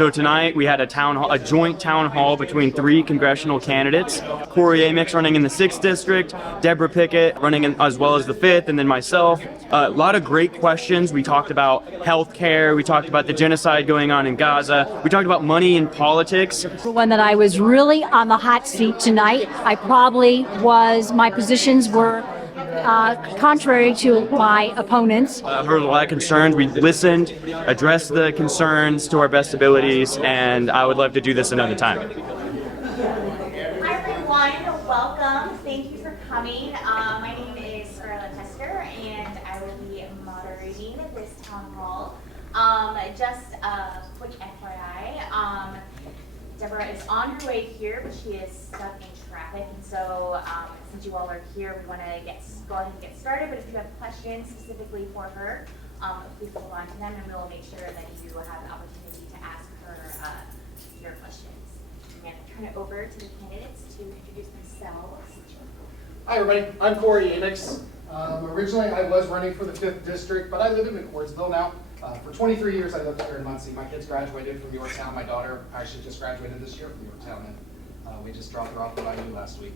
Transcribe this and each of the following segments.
So tonight we had a joint town hall between 3 congressional candidates. Cory Amyx running in the 6th district, Deborah Pickett running in, as well as the 5th, and then myself. A lot of great questions. We talked about healthcare, we talked about the genocide going on in Gaza, we talked about money in politics. When that I was really on the hot seat tonight, I probably was, my positions were contrary to my opponents. Heard a lot of concerns. We listened, addressed the concerns to our best abilities, and I would love to do this another time. Hi everyone, welcome. Thank you for coming. My name is Tester, and I will be moderating this town hall. Just a quick FYI, Deborah is on her way here, but she is stuck in traffic, and so since you all are here, we want to go ahead and get started. But if you have questions specifically for her, please hold on to them, and we'll make sure that you have an opportunity to ask her your questions. I'm going to turn it over to the candidates to introduce themselves. Hi everybody, I'm Cory Amyx. Originally I was running for the 5th district, but I live in McCordsville now. For 23 years I lived here in Muncie. My kids graduated from Yorktown. My daughter actually just graduated this year from Yorktown, and we just dropped her off at IU last week.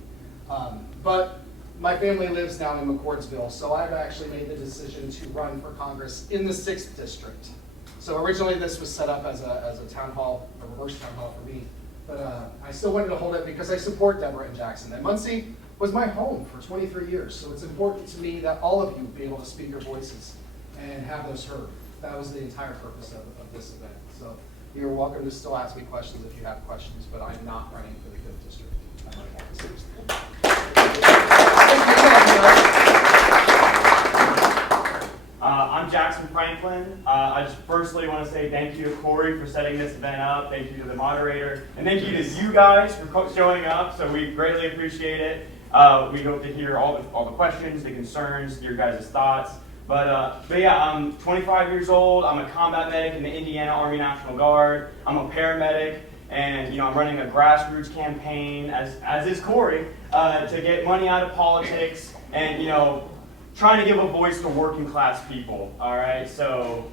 But my family lives down in McCordsville, so I've actually made the decision to run for Congress in the 6th district. So originally this was set up as a town hall, a reverse town hall for me, but I still wanted to hold it because I support Deborah and Jackson. And Muncie was my home for 23 years, so it's important to me that all of you be able to speak your voices and have those heard. That was the entire purpose of this event. So you're welcome to still ask me questions if you have questions, but I'm not running for the 5th district. I'm running for the 6th. I'm Jackson Franklin. I just firstly want to say thank you to Cory for setting this event up. Thank you to the moderator. And thank you to you guys for showing up. So we greatly appreciate it. We hope to hear all the questions, the concerns, your guys' thoughts. But yeah, I'm 25 years old. I'm a combat medic in the Indiana Army National Guard. I'm a paramedic, and I'm running a grassroots campaign, as is Cory, to get money out of politics and trying to give a voice to working class people. All right, so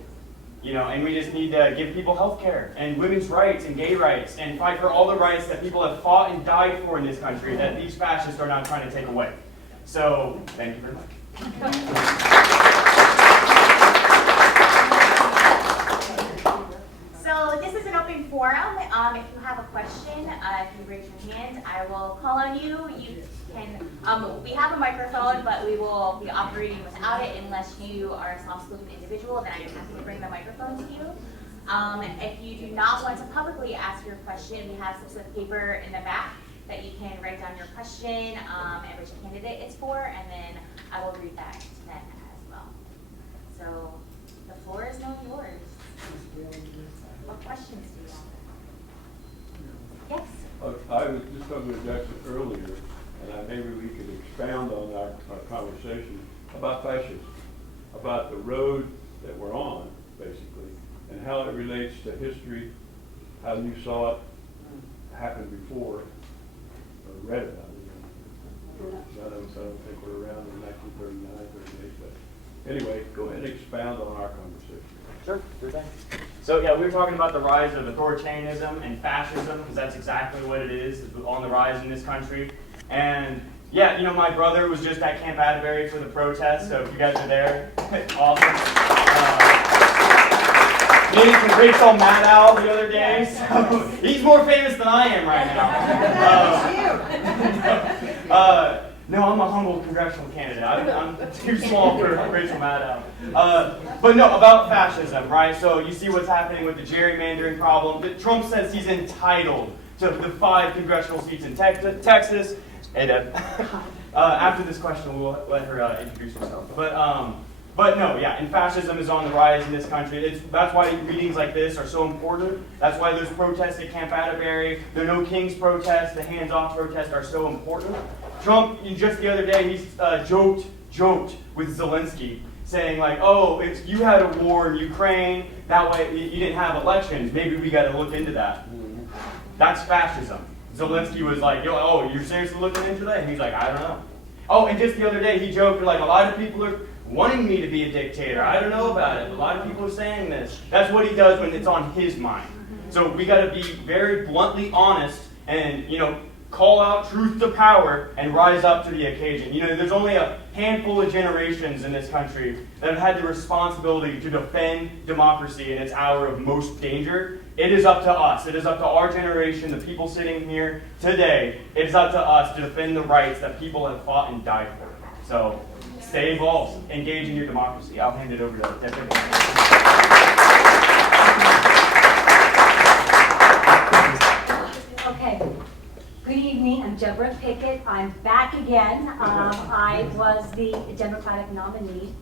and we just need to give people health care and women's rights and gay rights and fight for all the rights that people have fought and died for in this country that these fascists are not trying to take away. So thank you very much. So this is an open forum. If you have a question, if you raise your hand, I will call on you. You can. We have a microphone, but we will be operating without it unless you are a soft-spoken individual. Then I'm happy to bring the microphone to you. If you do not want to publicly ask your question, we have some paper in the back that you can write down your question and which candidate it's for, and then I will read that to them as well. So the floor is now yours. What questions do you have? Yes? I was just talking to Jackson earlier, and maybe we could expound on our conversation about fascism, about the road that we're on, basically, and how it relates to history, how you saw it happen before, or read about it. I don't think we're around in 1939, 38, but anyway, go ahead and expound on our conversation. Sure thing. So yeah, we were talking about the rise of authoritarianism and fascism, because that's exactly what it is on the rise in this country. And yeah, my brother was just at Camp Atterbury for the protest, so if you guys are there, awesome. Meeting some Rachel Maddow the other day, so he's more famous than I am right now. No, I'm a humble congressional candidate. I'm too small for Rachel Maddow. But no, about fascism, right? So you see what's happening with the gerrymandering problem. Trump says he's entitled to the 5 congressional seats in Texas. Hey, Deb. After this question, we'll let her introduce herself. But no, yeah, and fascism is on the rise in this country. That's why meetings like this are so important. That's why those protests at Camp Atterbury, the No Kings protests, the hands-off protests are so important. Trump, just the other day, he joked with Zelensky, saying like, oh, if you had a war in Ukraine, that way you didn't have elections, maybe we got to look into that. That's fascism. Zelensky was like, oh, you're seriously looking into that? And he's like, I don't know. Oh, and just the other day, he joked, like, a lot of people are wanting me to be a dictator. I don't know about it. A lot of people are saying this. That's what he does when it's on his mind. So we got to be very bluntly honest and, call out truth to power and rise up to the occasion. There's only a handful of generations in this country that have had the responsibility to defend democracy in its hour of most danger. It is up to us. It is up to our generation, the people sitting here today. It is up to us to defend the rights that people have fought and died for. So stay involved. Engage in your democracy. I'll hand it over to Deborah. Okay. Good evening. I'm Deborah Pickett. I'm back again. I was the Democratic nominee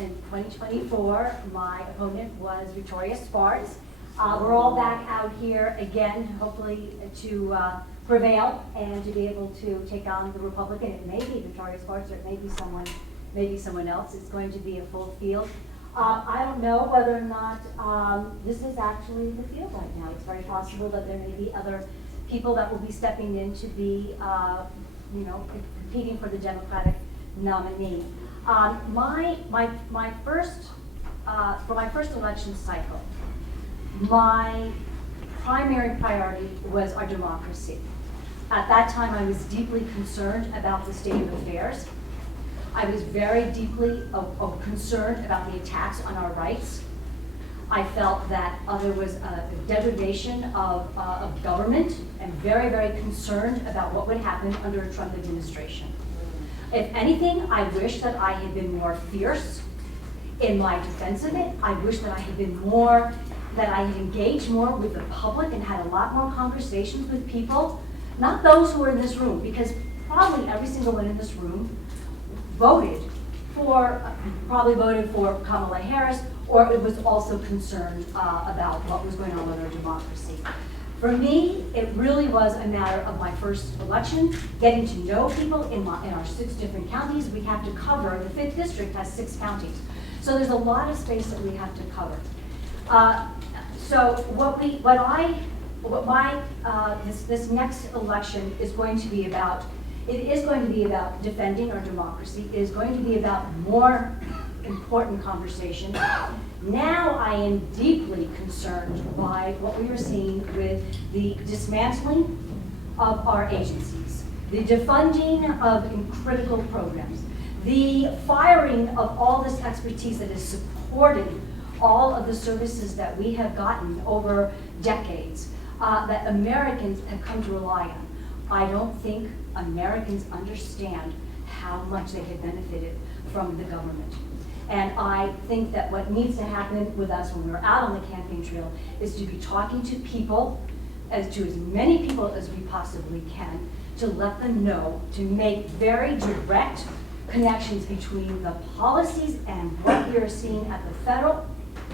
in 2024. My opponent was Victoria Sparks. We're all back out here again, hopefully to prevail and to be able to take on the Republican. It may be Victoria Sparks, or it may be someone else. It's going to be a full field. I don't know whether or not this is actually the field right now. It's very possible that there may be other people that will be stepping in to be, competing for the Democratic nominee. For my first election cycle, my primary priority was our democracy. At that time, I was deeply concerned about the state of affairs. I was very deeply concerned about the attacks on our rights. I felt that there was a degradation of government, and very, very concerned about what would happen under a Trump administration. If anything, I wish that I had been more fierce in my defense of it. I wish that I had engaged more with the public and had a lot more conversations with people, not those who were in this room, because probably every single one in this room voted for Kamala Harris, or it was also concerned about what was going on with our democracy. For me, it really was a matter of my first election, getting to know people in our 6 different counties. We have to cover, the 5th district has 6 counties. So there's a lot of space that we have to cover. So this next election is going to be about, it is going to be about defending our democracy. It is going to be about more important conversation. Now I am deeply concerned by what we are seeing with the dismantling of our agencies, the defunding of critical programs, the firing of all this expertise that has supported all of the services that we have gotten over decades, that Americans have come to rely on. I don't think Americans understand how much they have benefited from the government. And I think that what needs to happen with us when we're out on the campaign trail is to be talking to people, as many people as we possibly can, to let them know, to make very direct connections between the policies and what we are seeing at the federal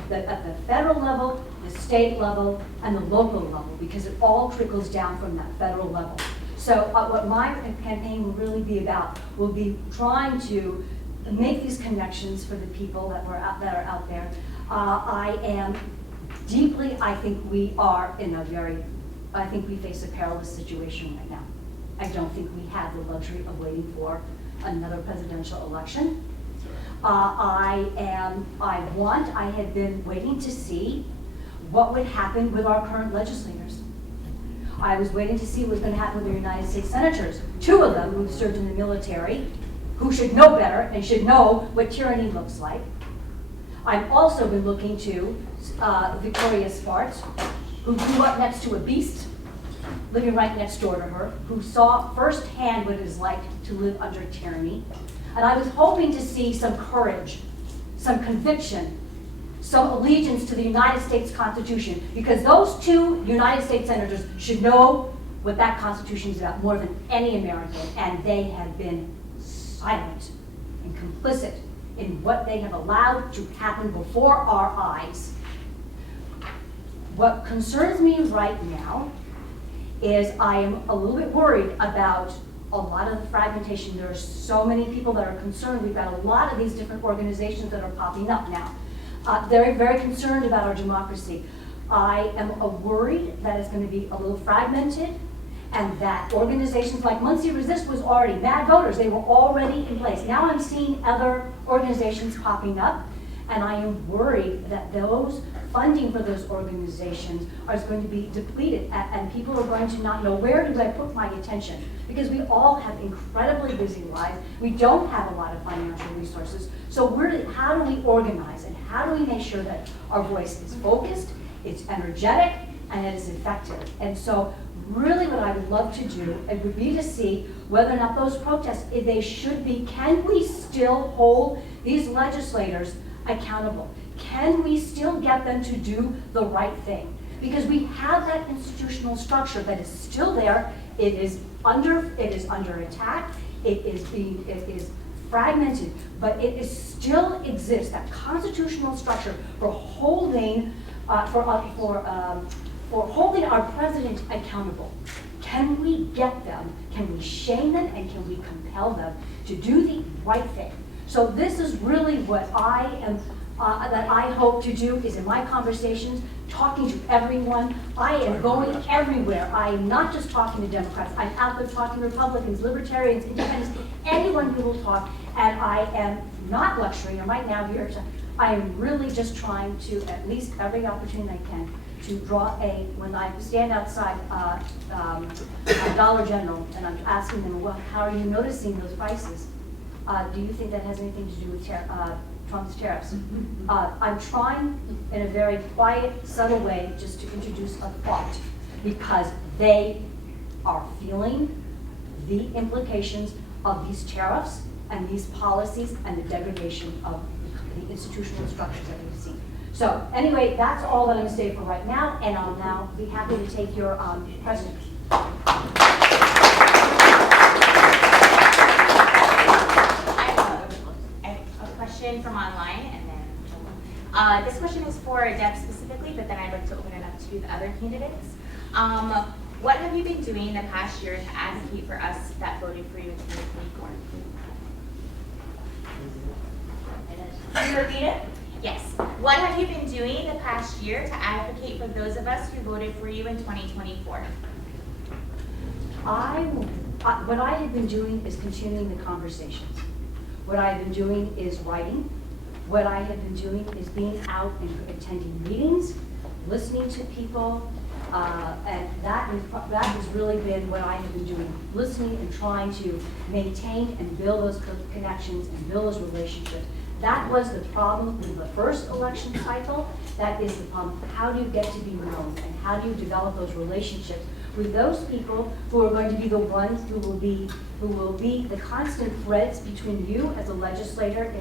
level, the state level, and the local level, because it all trickles down from that federal level. So what my campaign will really be about will be trying to make these connections for the people that are out there. I think we face a perilous situation right now. I don't think we have the luxury of waiting for another presidential election. I had been waiting to see what would happen with our current legislators. I was waiting to see what was going to happen with the United States senators, 2 of them who served in the military, who should know better and should know what tyranny looks like. I've also been looking to Victoria Sparks, who grew up next to a beast, living right next door to her, who saw firsthand what it is like to live under tyranny. And I was hoping to see some courage, some conviction, some allegiance to the United States Constitution, because those 2 United States senators should know what that Constitution is about more than any American, and they have been silent and complicit in what they have allowed to happen before our eyes. What concerns me right now is I am a little bit worried about a lot of the fragmentation. There are so many people that are concerned. We've got a lot of these different organizations that are popping up now. They're very concerned about our democracy. I am worried that it's going to be a little fragmented, and that organizations like Muncie Resist was already, Mad Voters, they were already in place. Now I'm seeing other organizations popping up, and I am worried that those funding for those organizations is going to be depleted, and people are going to not know, where do I put my attention? Because we all have incredibly busy lives. We don't have a lot of financial resources. So how do we organize, and how do we make sure that our voice is focused, it's energetic, and it is effective? And so really what I would love to do, it would be to see whether or not those protests, if they should be, can we still hold these legislators accountable? Can we still get them to do the right thing? Because we have that institutional structure that is still there. It is under attack. It is fragmented, but it still exists. That constitutional structure for holding holding our president accountable. Can we get them? Can we shame them? And can we compel them to do the right thing? So this is really what I am. That I hope to do is in my conversations, talking to everyone. I am going everywhere. I am not just talking to Democrats. I'm out there talking to Republicans, Libertarians, Independents, anyone who will talk. And I am not lecturing. I'm right now here. I am really just trying to, at least every opportunity I can, to draw when I stand outside Dollar General and I'm asking them, well, how are you noticing those prices? Do you think that has anything to do with Trump's tariffs? I'm trying in a very quiet, subtle way just to introduce a thought, because they are feeling the implications of these tariffs and these policies and the degradation of the institutional structures that we've seen. So anyway, that's all that I'm going to say for right now, and I'll now be happy to take your questions. From online, and then this question is for Deb specifically, but then I'd like to open it up to the other candidates. What have you been doing the past year to advocate for us that voted for you in 2024? Can you repeat it? Yes. What have you been doing the past year to advocate for those of us who voted for you in 2024? What I have been doing is continuing the conversations. What I've been doing is writing. What I have been doing is being out and attending meetings, listening to people, and that has really been what I have been doing, listening and trying to maintain and build those connections and build those relationships. That was the problem with the first election cycle. That is the problem. How do you get to be known, and how do you develop those relationships with those people who are going to be the ones who will be the constant threads between you as a legislator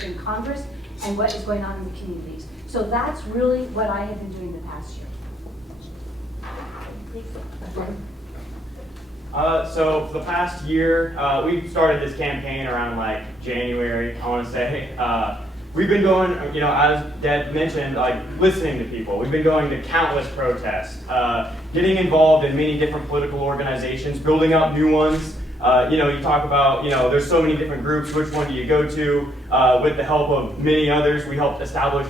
in Congress and what is going on in the communities. So that's really what I have been doing the past year. So for the past year, we started this campaign around like January, I want to say. We've been going, as Deb mentioned, like listening to people. We've been going to countless protests, getting involved in many different political organizations, building up new ones. You talk about, there's so many different groups. Which one do you go to? With the help of many others, we helped establish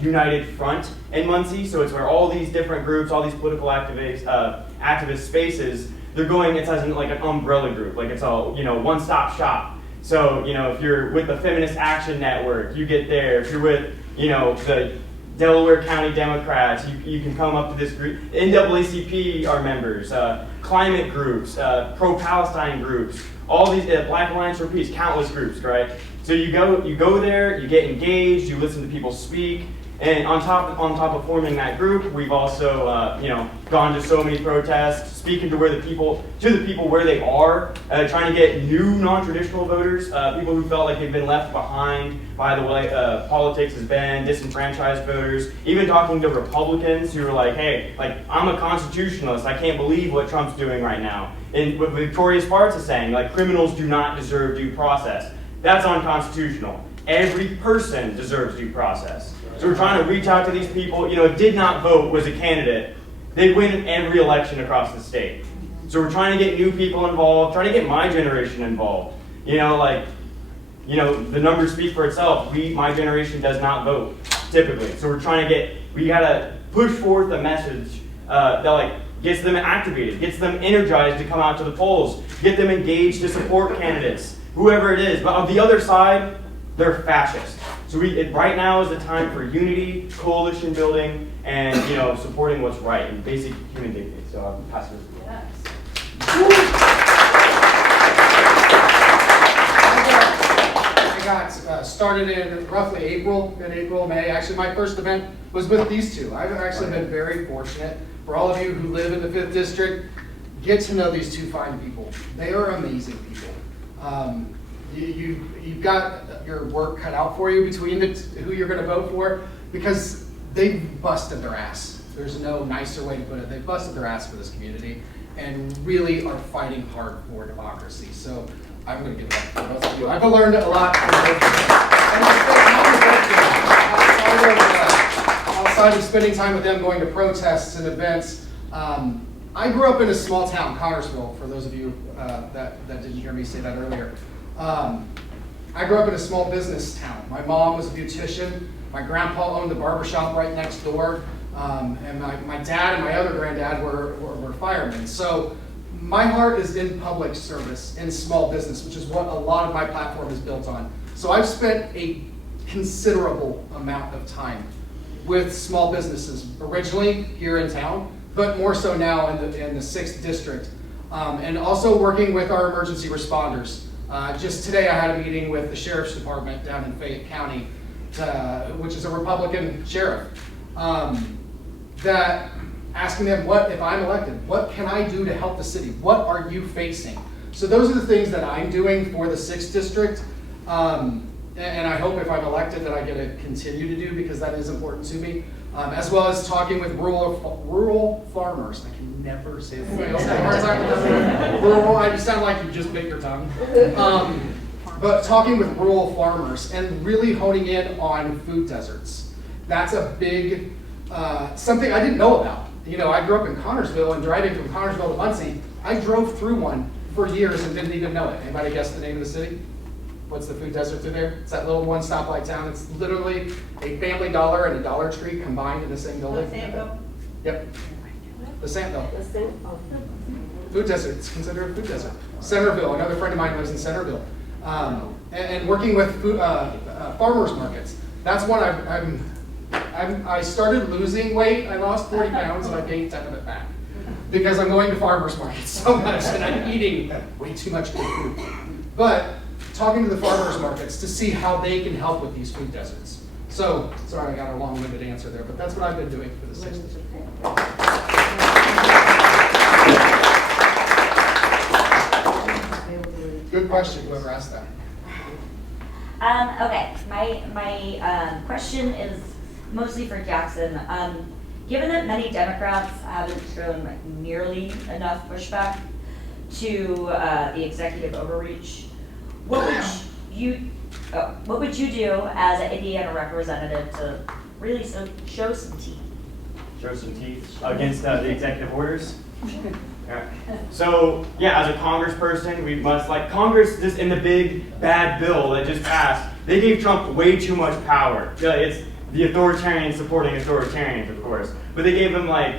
United Front in Muncie. So it's where all these different groups, all these political activist spaces, they're going. It's as in like an umbrella group, like it's a one-stop shop. So, if you're with the Feminist Action Network, you get there. If you're with, the Delaware County Democrats, you can come up to this group. NAACP are members, climate groups, pro-Palestine groups, all these, Black Alliance for Peace, countless groups, right? So you go there, you get engaged, you listen to people speak, and on top of forming that group, we've also, gone to so many protests, speaking to the people where they are, trying to get new non-traditional voters, people who felt like they've been left behind by the way politics has been, disenfranchised voters, even talking to Republicans who are like, hey, I'm a constitutionalist, I can't believe what Trump's doing right now. And what Victoria Sparks is saying, criminals do not deserve due process. That's unconstitutional. Every person deserves due process. So we're trying to reach out to these people. Did not vote was a candidate. They'd win every election across the state. So we're trying to get new people involved, trying to get my generation involved. The numbers speak for itself. My generation does not vote, typically. So we're trying to we gotta push forth a message that gets them activated, gets them energized to come out to the polls, get them engaged to support candidates, whoever it is. But on the other side, they're fascist. So right now is the time for unity, coalition building, and supporting what's right and basic human dignity. So I'll pass it. I got started in roughly mid-April, May. Actually, my first event was with these two. I've actually been very fortunate. For all of you who live in the 5th District, get to know these two fine people. They are amazing people. You've got your work cut out for you between who you're going to vote for, because they've busted their ass. There's no nicer way to put it. They've busted their ass for this community and really are fighting hard for democracy. So I'm going to give it up for both of you. I've learned a lot from both of you. And outside of spending time with them, going to protests and events, I grew up in a small town, Congressville, for those of you that didn't hear me say that earlier. I grew up in a small business town. My mom was a beautician. My grandpa owned the barbershop right next door. And my dad and my other granddad were firemen. So my heart is in public service, in small business, which is what a lot of my platform is built on. So I've spent a considerable amount of time with small businesses, originally here in town, but more so now in the 6th District. And also working with our emergency responders. Just today I had a meeting with the Sheriff's Department down in Fayette County, which is a Republican sheriff, that asking them, what if I'm elected, what can I do to help the city? What are you facing? So those are the things that I'm doing for the 6th District. And I hope if I'm elected that I get to continue to do, because that is important to me. As well as talking with rural farmers. I can never say it. Rural, you sound like you just bit your tongue. But talking with rural farmers and really honing in on food deserts. That's a big, something I didn't know about. I grew up in Connersville, and driving from Connersville to Muncie, I drove through one for years and didn't even know it. Anybody guess the name of the city? What's the food desert through there? It's that little one stoplight town. It's literally a Family Dollar and a Dollar Tree combined in the same building. Yep. The Sandville. Food desert. It's considered a food desert. Centerville. Another friend of mine lives in Centerville. And working with food, farmers markets. That's one I started losing weight. I lost 40 pounds and I gained 10 of it back. Because I'm going to farmers markets so much and I'm eating way too much good food. But talking to the farmers markets to see how they can help with these food deserts. So, sorry I got a long-winded answer there, but that's what I've been doing for the 6th District. Good question, whoever asked that. Okay, my question is mostly for Jackson. Given that many Democrats haven't shown nearly enough pushback to the executive overreach, what would you do as an Indiana representative to really show some teeth? Show some teeth against the executive orders? Yeah. So, yeah, as a congressperson, we must, Congress, just in the big bad bill that just passed, they gave Trump way too much power. It's the authoritarians supporting authoritarians, of course. But they gave him like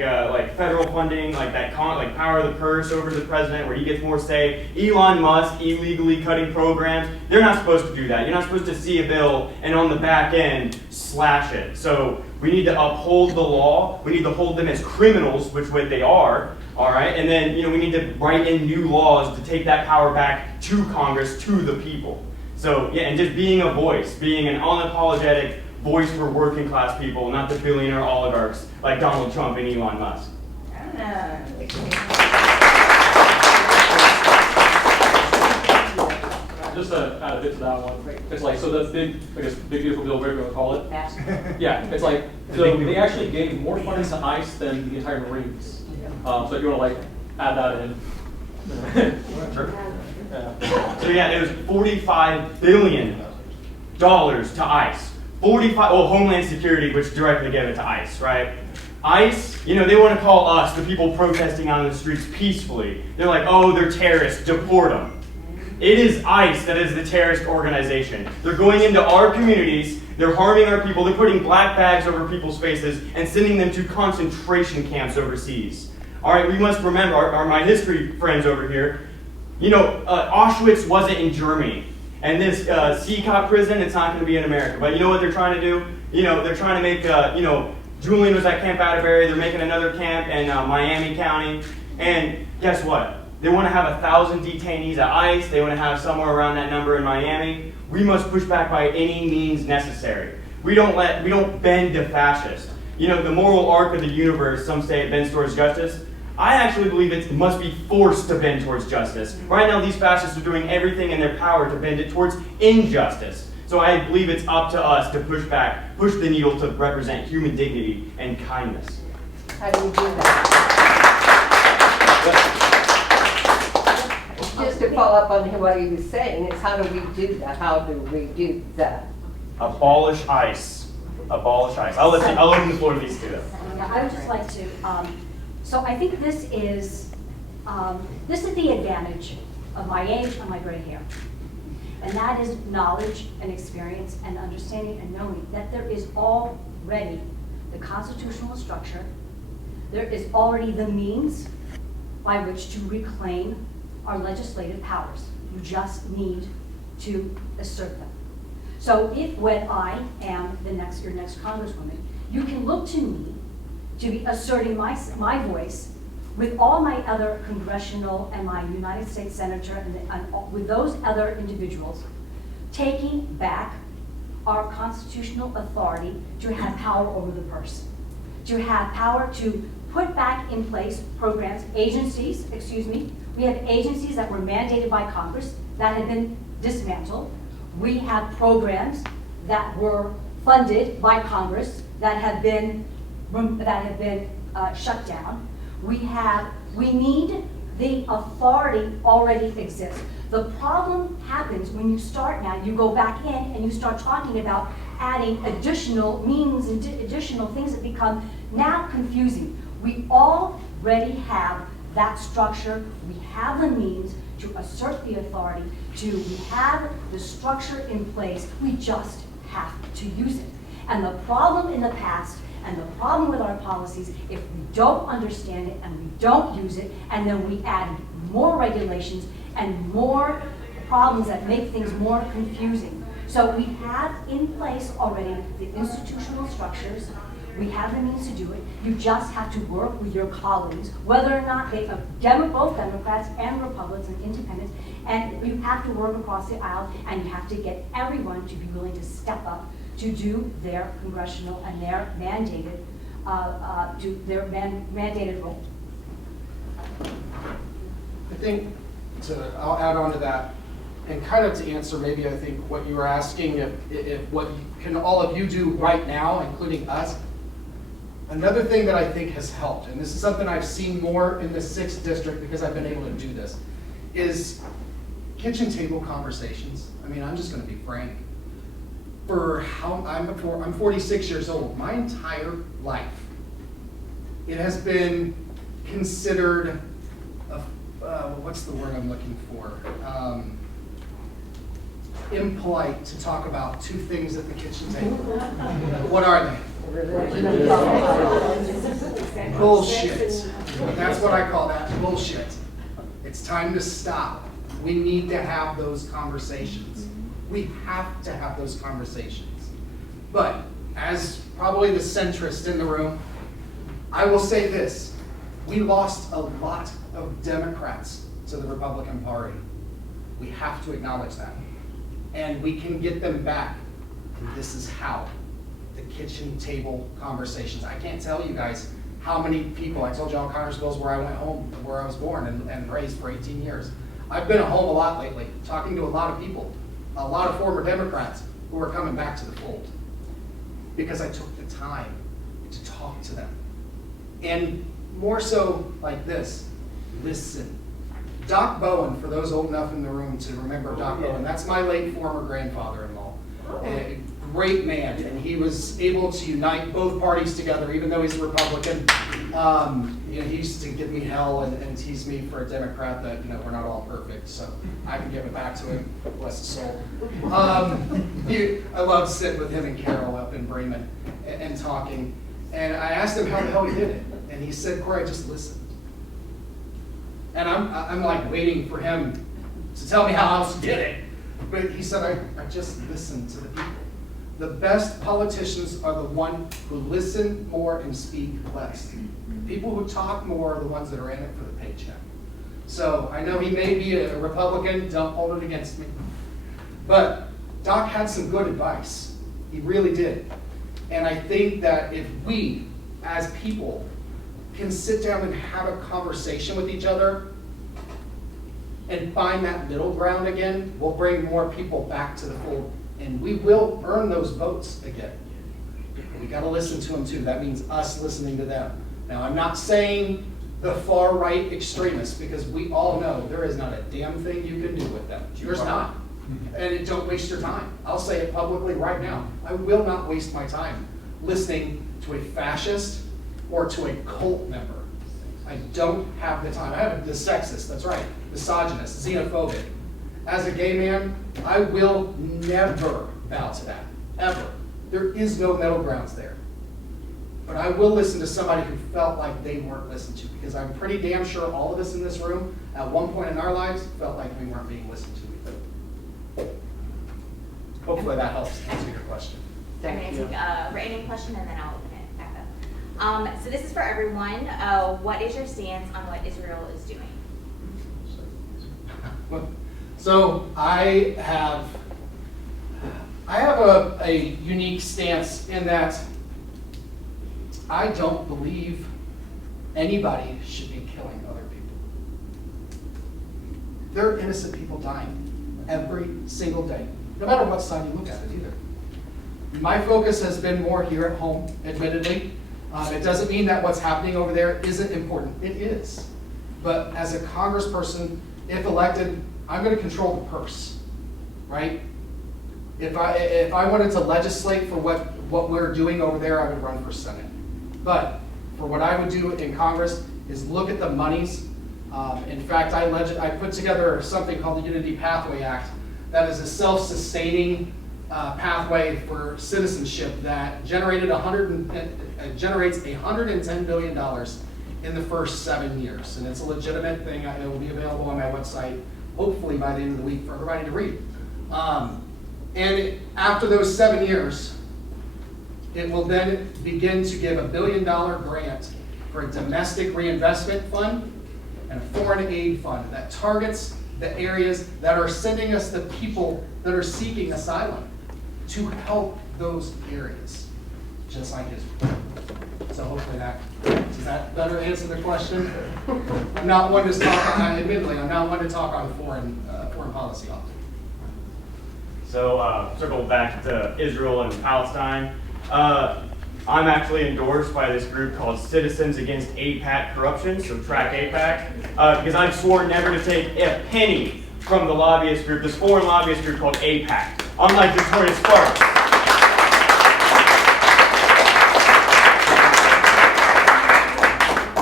federal funding, power of the purse over the president, where he gets more say. Elon Musk illegally cutting programs. They're not supposed to do that. You're not supposed to see a bill and on the back end slash it. So we need to uphold the law. We need to hold them as criminals, which what they are. All right, and then we need to write in new laws to take that power back to Congress, to the people. So yeah, and just being a voice, being an unapologetic voice for working class people, not the billionaire oligarchs like Donald Trump and Elon Musk. Just to add a bit to that one, it's so the big beautiful bill, whatever you want to call it. Yeah, it's so they actually gave more funding to ICE than the entire Marines. So if you want to add that in. Sure. Yeah. So yeah, it was $45 billion to ICE. Homeland Security, which directly gave it to ICE, right? ICE, they want to call us, the people protesting out on the streets peacefully. They're like, oh, they're terrorists, deport them. It is ICE that is the terrorist organization. They're going into our communities, they're harming our people, they're putting black bags over people's faces and sending them to concentration camps overseas. All right, we must remember, my history friends over here, you know, Auschwitz wasn't in Germany. And this CCOP prison, it's not going to be in America. But you know what they're trying to do? You know, they're trying to make, you know, Julian was at Camp Atterbury. They're making another camp in Miami County. And guess what? They want to have 1,000 detainees at ICE. They want to have somewhere around that number in Miami. We must push back by any means necessary. We don't bend to fascists. You know, the moral arc of the universe, some say it bends towards justice. I actually believe it must be forced to bend towards justice. Right now, these fascists are doing everything in their power to bend it towards injustice. So I believe it's up to us to push back, push the needle to represent human dignity and kindness. How do we do that? Just to follow up on what he was saying, is how do we do that? How do we do that? Abolish ICE. Abolish ICE. I'll open the floor to these two. Yeah, I would just like to, so I think this is the advantage of my age and my gray hair. And that is knowledge and experience and understanding and knowing that there is already the constitutional structure, there is already the means by which to reclaim our legislative powers. You just need to assert them. So if when I am your next Congresswoman, you can look to me to be asserting my voice with all my other congressional and my United States Senator and with those other individuals, taking back our constitutional authority to have power over the purse, to have power to put back in place programs, agencies, we have agencies that were mandated by Congress that have been dismantled. We have programs that were funded by Congress that have been shut down. We need the authority already exists. The problem happens when you start now, you go back in and you start talking about adding additional means and additional things that become now confusing. We already have that structure. We have the means to assert the authority, we have the structure in place. We just have to use it. And the problem in the past and the problem with our policies, if we don't understand it and we don't use it, and then we add more regulations and more problems that make things more confusing. So we have in place already the institutional structures. We have the means to do it. You just have to work with your colleagues, whether or not they are both Democrats and Republicans and independents, and you have to work across the aisle, and you have to get everyone to be willing to step up to do their congressional and their mandated, mandated role. I think I'll add on to that, and kind of to answer maybe I think what you were asking, if what can all of you do right now, including us. Another thing that I think has helped, and this is something I've seen more in the 6th district because I've been able to do this, is kitchen table conversations. I mean, I'm just going to be frank. I'm 46 years old. My entire life, it has been considered what's the word I'm looking for? Impolite to talk about two things at the kitchen table. What are they? Bullshit. That's what I call that, bullshit. It's time to stop. We need to have those conversations. We have to have those conversations. But as probably the centrist in the room, I will say this. We lost a lot of Democrats to the Republican Party. We have to acknowledge that. And we can get them back. And this is how. The kitchen table conversations. I can't tell you guys how many people, I told you all Congressville's where I went home, where I was born and raised for 18 years. I've been at home a lot lately, talking to a lot of people, a lot of former Democrats who are coming back to the fold. Because I took the time to talk to them. And more so like this, listen. Doc Bowen, for those old enough in the room to remember Doc Bowen, that's my late former grandfather-in-law. A great man, and he was able to unite both parties together, even though he's a Republican. He used to give me hell and tease me for a Democrat that, we're not all perfect, so I can give it back to him, bless his soul. I loved sitting with him and Carol up in Bremen and talking, and I asked him how the hell he did it, and he said, Cory, I just listened. And I'm like waiting for him to tell me how else he did it. But he said, I just listen to the people. The best politicians are the ones who listen more and speak less. People who talk more are the ones that are in it for the paycheck. So I know he may be a Republican, don't hold it against me. But Doc had some good advice. He really did. And I think that if we, as people, can sit down and have a conversation with each other and find that middle ground again, we'll bring more people back to the fold, and we will earn those votes again. We got to listen to them too. That means us listening to them. Now, I'm not saying the far right extremists, because we all know there is not a damn thing you can do with them. There's not. And don't waste your time. I'll say it publicly right now. I will not waste my time listening to a fascist or to a cult member. I don't have the time. I have the sexist, that's right, misogynist, xenophobic. As a gay man, I will never bow to that, ever. There is no middle grounds there. But I will listen to somebody who felt like they weren't listened to, because I'm pretty damn sure all of us in this room, at one point in our lives, felt like we weren't being listened to. Hopefully that helps answer your question. I'm going to take a written question and then I'll open it back up. So this is for everyone. What is your stance on what Israel is doing? So I have a unique stance in that I don't believe anybody should be killing other people. There are innocent people dying every single day, no matter what side you look at it either. My focus has been more here at home, admittedly. It doesn't mean that what's happening over there isn't important. It is. But as a congressperson, if elected, I'm going to control the purse, right? If I wanted to legislate for what we're doing over there, I would run for Senate. But for what I would do in Congress is look at the monies. In fact, I put together something called the Unity Pathway Act that is a self-sustaining pathway for citizenship that generates $110 billion in the first 7 years. And it's a legitimate thing. It will be available on my website, hopefully by the end of the week, for everybody to read. And after those 7 years, it will then begin to give $1 billion grant for a domestic reinvestment fund and a foreign aid fund that targets the areas that are sending us the people that are seeking asylum to help those areas, just like Israel. So hopefully does that better answer the question? I'm not one to talk on, admittedly, I'm not one to talk on foreign policy often. So circle back to Israel and Palestine. I'm actually endorsed by this group called Citizens Against AIPAC Corruption, so track AIPAC, because I've sworn never to take a penny from the lobbyist group, this foreign lobbyist group called AIPAC, unlike Victoria Sparks.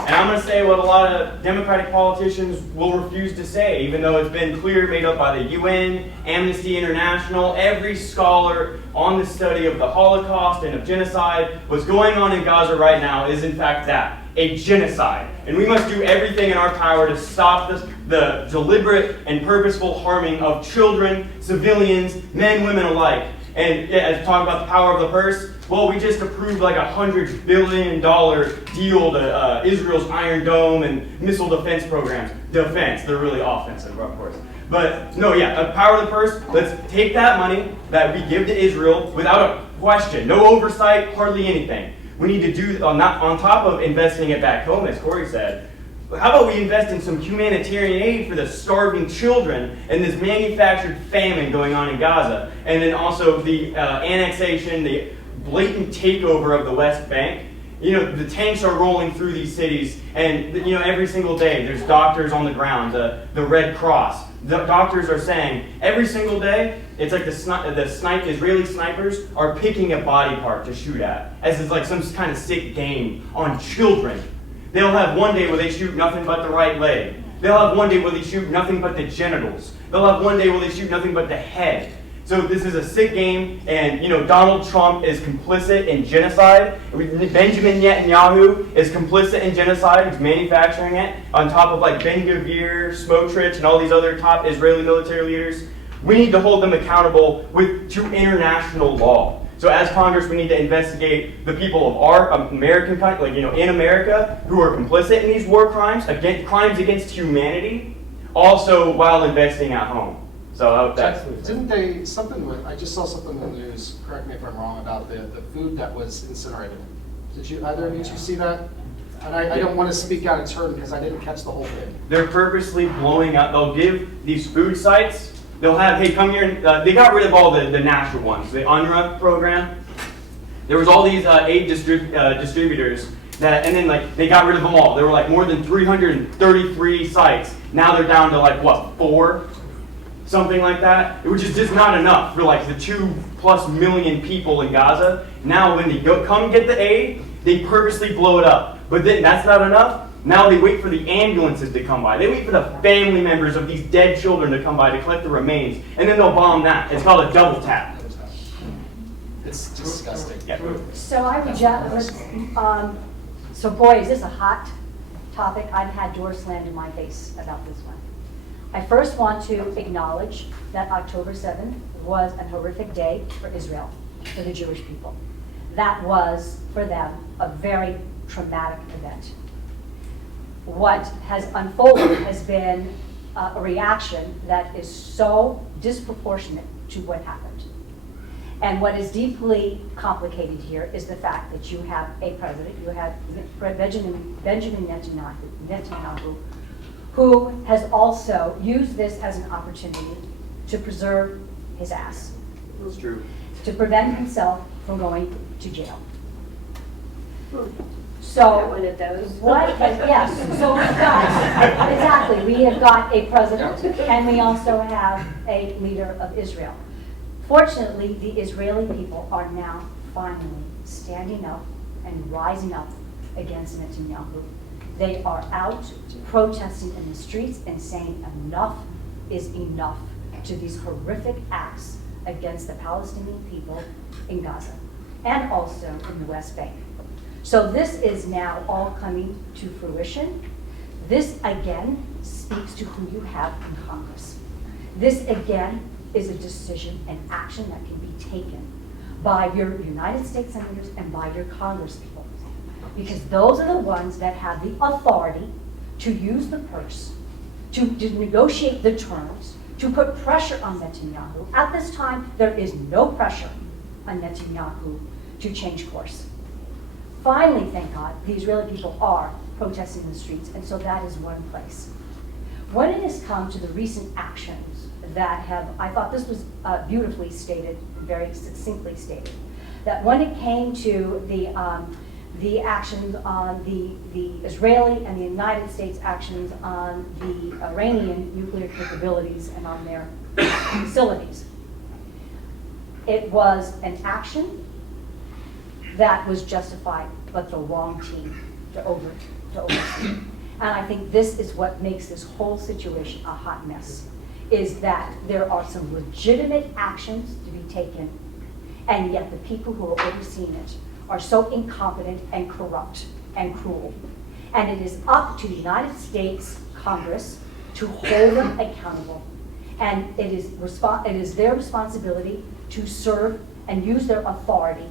And I'm going to say what a lot of Democratic politicians will refuse to say, even though it's been clear, made up by the UN, Amnesty International, every scholar on the study of the Holocaust and of genocide. What's going on in Gaza right now is in fact that, a genocide. And we must do everything in our power to stop the deliberate and purposeful harming of children, civilians, men, women alike. And as talk about the power of the purse, well, we just approved like $100 billion deal to Israel's Iron Dome and missile defense programs. Defense, they're really offensive, of course. But no, yeah, the power of the purse, let's take that money that we give to Israel without a question, no oversight, hardly anything. We need to do, on top of investing it back home, as Cory said, how about we invest in some humanitarian aid for the starving children and this manufactured famine going on in Gaza, and then also the annexation, the blatant takeover of the West Bank. You know, the tanks are rolling through these cities, and you know, every single day there's doctors on the ground, the Red Cross. The doctors are saying every single day, it's like the Israeli snipers are picking a body part to shoot at, as it's like some kind of sick game on children. They'll have one day where they shoot nothing but the right leg. They'll have one day where they shoot nothing but the genitals. They'll have one day where they shoot nothing but the head. So this is a sick game, and Donald Trump is complicit in genocide. Benjamin Netanyahu is complicit in genocide. He's manufacturing it on top of like Ben-Gvir, Smotrich, and all these other top Israeli military leaders. We need to hold them accountable to international law. So as Congress, we need to investigate the people of our American country, in America, who are complicit in these war crimes, crimes against humanity, also while investing at home. So that's Didn't they, I just saw something in the news, correct me if I'm wrong, about the food that was incinerated. Did either of you see that? And I don't want to speak out of turn because I didn't catch the whole thing. They're purposely blowing up. They'll give these food sites, they'll have, hey, come here. They got rid of all the natural ones, the UNRWA program. There was all these aid distributors and then they got rid of them all. There were like more than 333 sites. Now they're down to like, what, 4? Something like that, which is just not enough for like the 2+ million people in Gaza. Now when they come get the aid, they purposely blow it up. But then that's not enough. Now they wait for the ambulances to come by. They wait for the family members of these dead children to come by to collect the remains, and then they'll bomb that. It's called a double tap. It's disgusting. Yeah. So I would just, so boy, is this a hot topic. I've had doors slammed in my face about this one. I first want to acknowledge that October 7th was a horrific day for Israel, for the Jewish people. That was, for them, a very traumatic event. What has unfolded has been a reaction that is so disproportionate to what happened. And what is deeply complicated here is the fact that you have a president, you have Benjamin Netanyahu, who has also used this as an opportunity to preserve his ass. That's true. To prevent himself from going to jail. So, One of those. yes, so we've got, exactly, we have got a president and we also have a leader of Israel. Fortunately, the Israeli people are now finally standing up and rising up against Netanyahu. They are out protesting in the streets and saying enough is enough to these horrific acts against the Palestinian people in Gaza and also in the West Bank. So this is now all coming to fruition. This again speaks to who you have in Congress. This again is a decision and action that can be taken by your United States senators and by your Congress people. Because those are the ones that have the authority to use the purse, to negotiate the terms, to put pressure on Netanyahu. At this time, there is no pressure on Netanyahu to change course. Finally, thank God, the Israeli people are protesting in the streets, and so that is one place. When it has come to the recent actions that have, I thought this was beautifully stated, very succinctly stated, that when it came to the actions on the Israeli and the United States actions on the Iranian nuclear capabilities and on their facilities, it was an action that was justified, but the wrong team to oversee. And I think this is what makes this whole situation a hot mess, is that there are some legitimate actions to be taken, and yet the people who are overseeing it are so incompetent and corrupt and cruel. And it is up to the United States Congress to hold them accountable. And it is their responsibility to serve and use their authority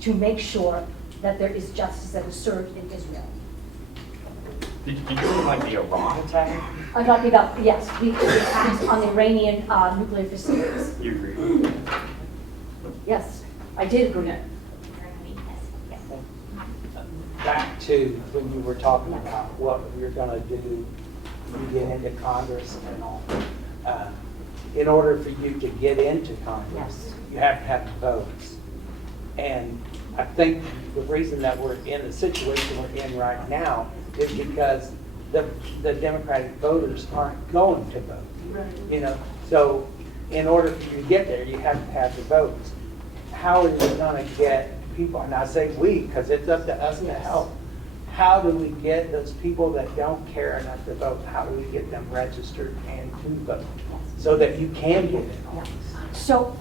to make sure that there is justice that is served in Israel. Did you mean like the Iran attack? I'm talking about, yes, the attacks on the Iranian nuclear facilities. You agree? Yes, I did agree. Back to when you were talking about what you're going to do when you get into Congress and all. In order for you to get into Congress, Yes. you have to have the votes. And I think the reason that we're in the situation we're in right now is because the Democratic voters aren't going to vote. You know, so in order for you to get there, you have to have the votes. How are you going to get people, and I say we, because it's up to us to help. how do we get those people that don't care enough to vote, how do we get them registered and to vote so that you can get in office? So,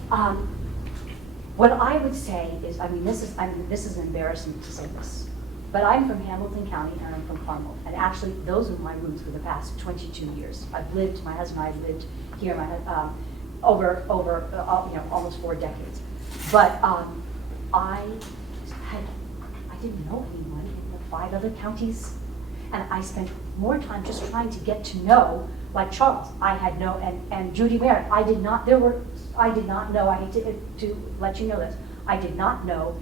what I would say is, this is embarrassing to say this, but I'm from Hamilton County and I'm from Carmel, and actually those are my roots for the past 22 years. My husband and I have lived here over almost 4 decades. But I didn't know anyone in the 5 other counties, and I spent more time just trying to get to know, like Charles, I had no, and Judy Merritt, I did not know, I hate to let you know this, I did not know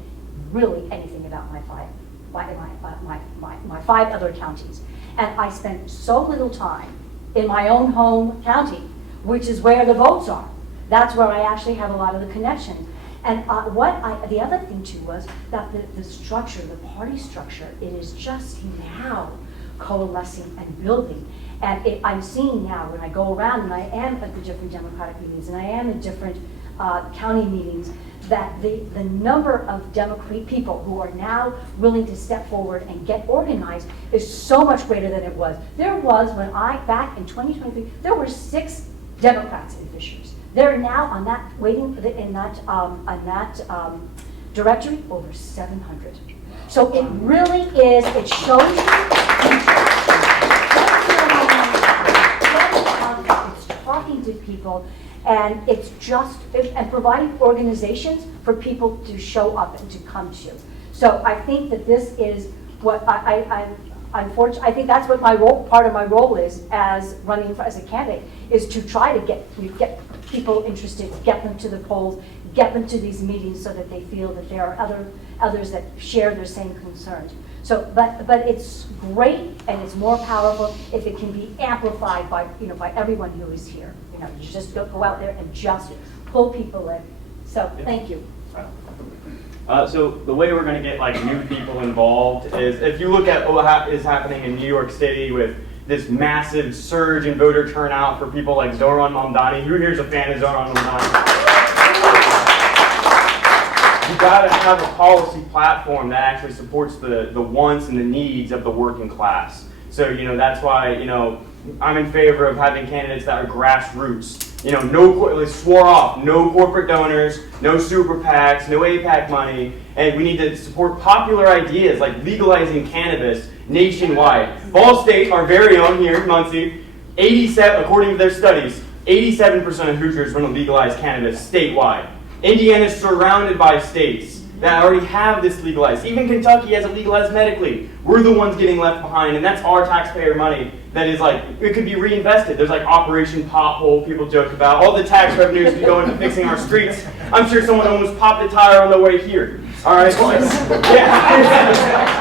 really anything about my 5 other counties. And I spent so little time in my own home county, which is where the votes are. That's where I actually have a lot of the connections. And the other thing too was that the structure, the party structure, it is just now coalescing and building. And I'm seeing now when I go around and I am at the different Democratic meetings and I am at different county meetings, that the number of Democrat people who are now willing to step forward and get organized is so much greater than it was. There was, back in 2023, there were 6 Democrats in Fishers. They're now on that directory over 700. So it really is, it shows it's talking to people, and it's just, and providing organizations for people to show up and to come to. So I think that this is what I think that's what my role, part of my role is as running as a candidate, is to try to get people interested, get them to the polls, get them to these meetings so that they feel that there are others that share their same concerns. So, but it's great and it's more powerful if it can be amplified by everyone who is here. You just go out there and just pull people in. So, thank you. So the way we're going to get new people involved is, if you look at what is happening in New York City with this massive surge in voter turnout for people like Zoran Mamdani. Who here is a fan of Zoran Mamdani? You got to have a policy platform that actually supports the wants and the needs of the working class. So that's why I'm in favor of having candidates that are grassroots. Swore off, no corporate donors, no super PACs, no APAC money, and we need to support popular ideas like legalizing cannabis nationwide. Ball State, our very own here in Muncie, 87, according to their studies, 87% of Hoosiers want to legalize cannabis statewide. Indiana is surrounded by states that already have this legalized. Even Kentucky has it legalized medically. We're the ones getting left behind, and that's our taxpayer money that is it could be reinvested. There's Operation Pothole people joke about. All the tax revenues could go into fixing our streets. I'm sure someone almost popped a tire on the way here. All right? Yeah.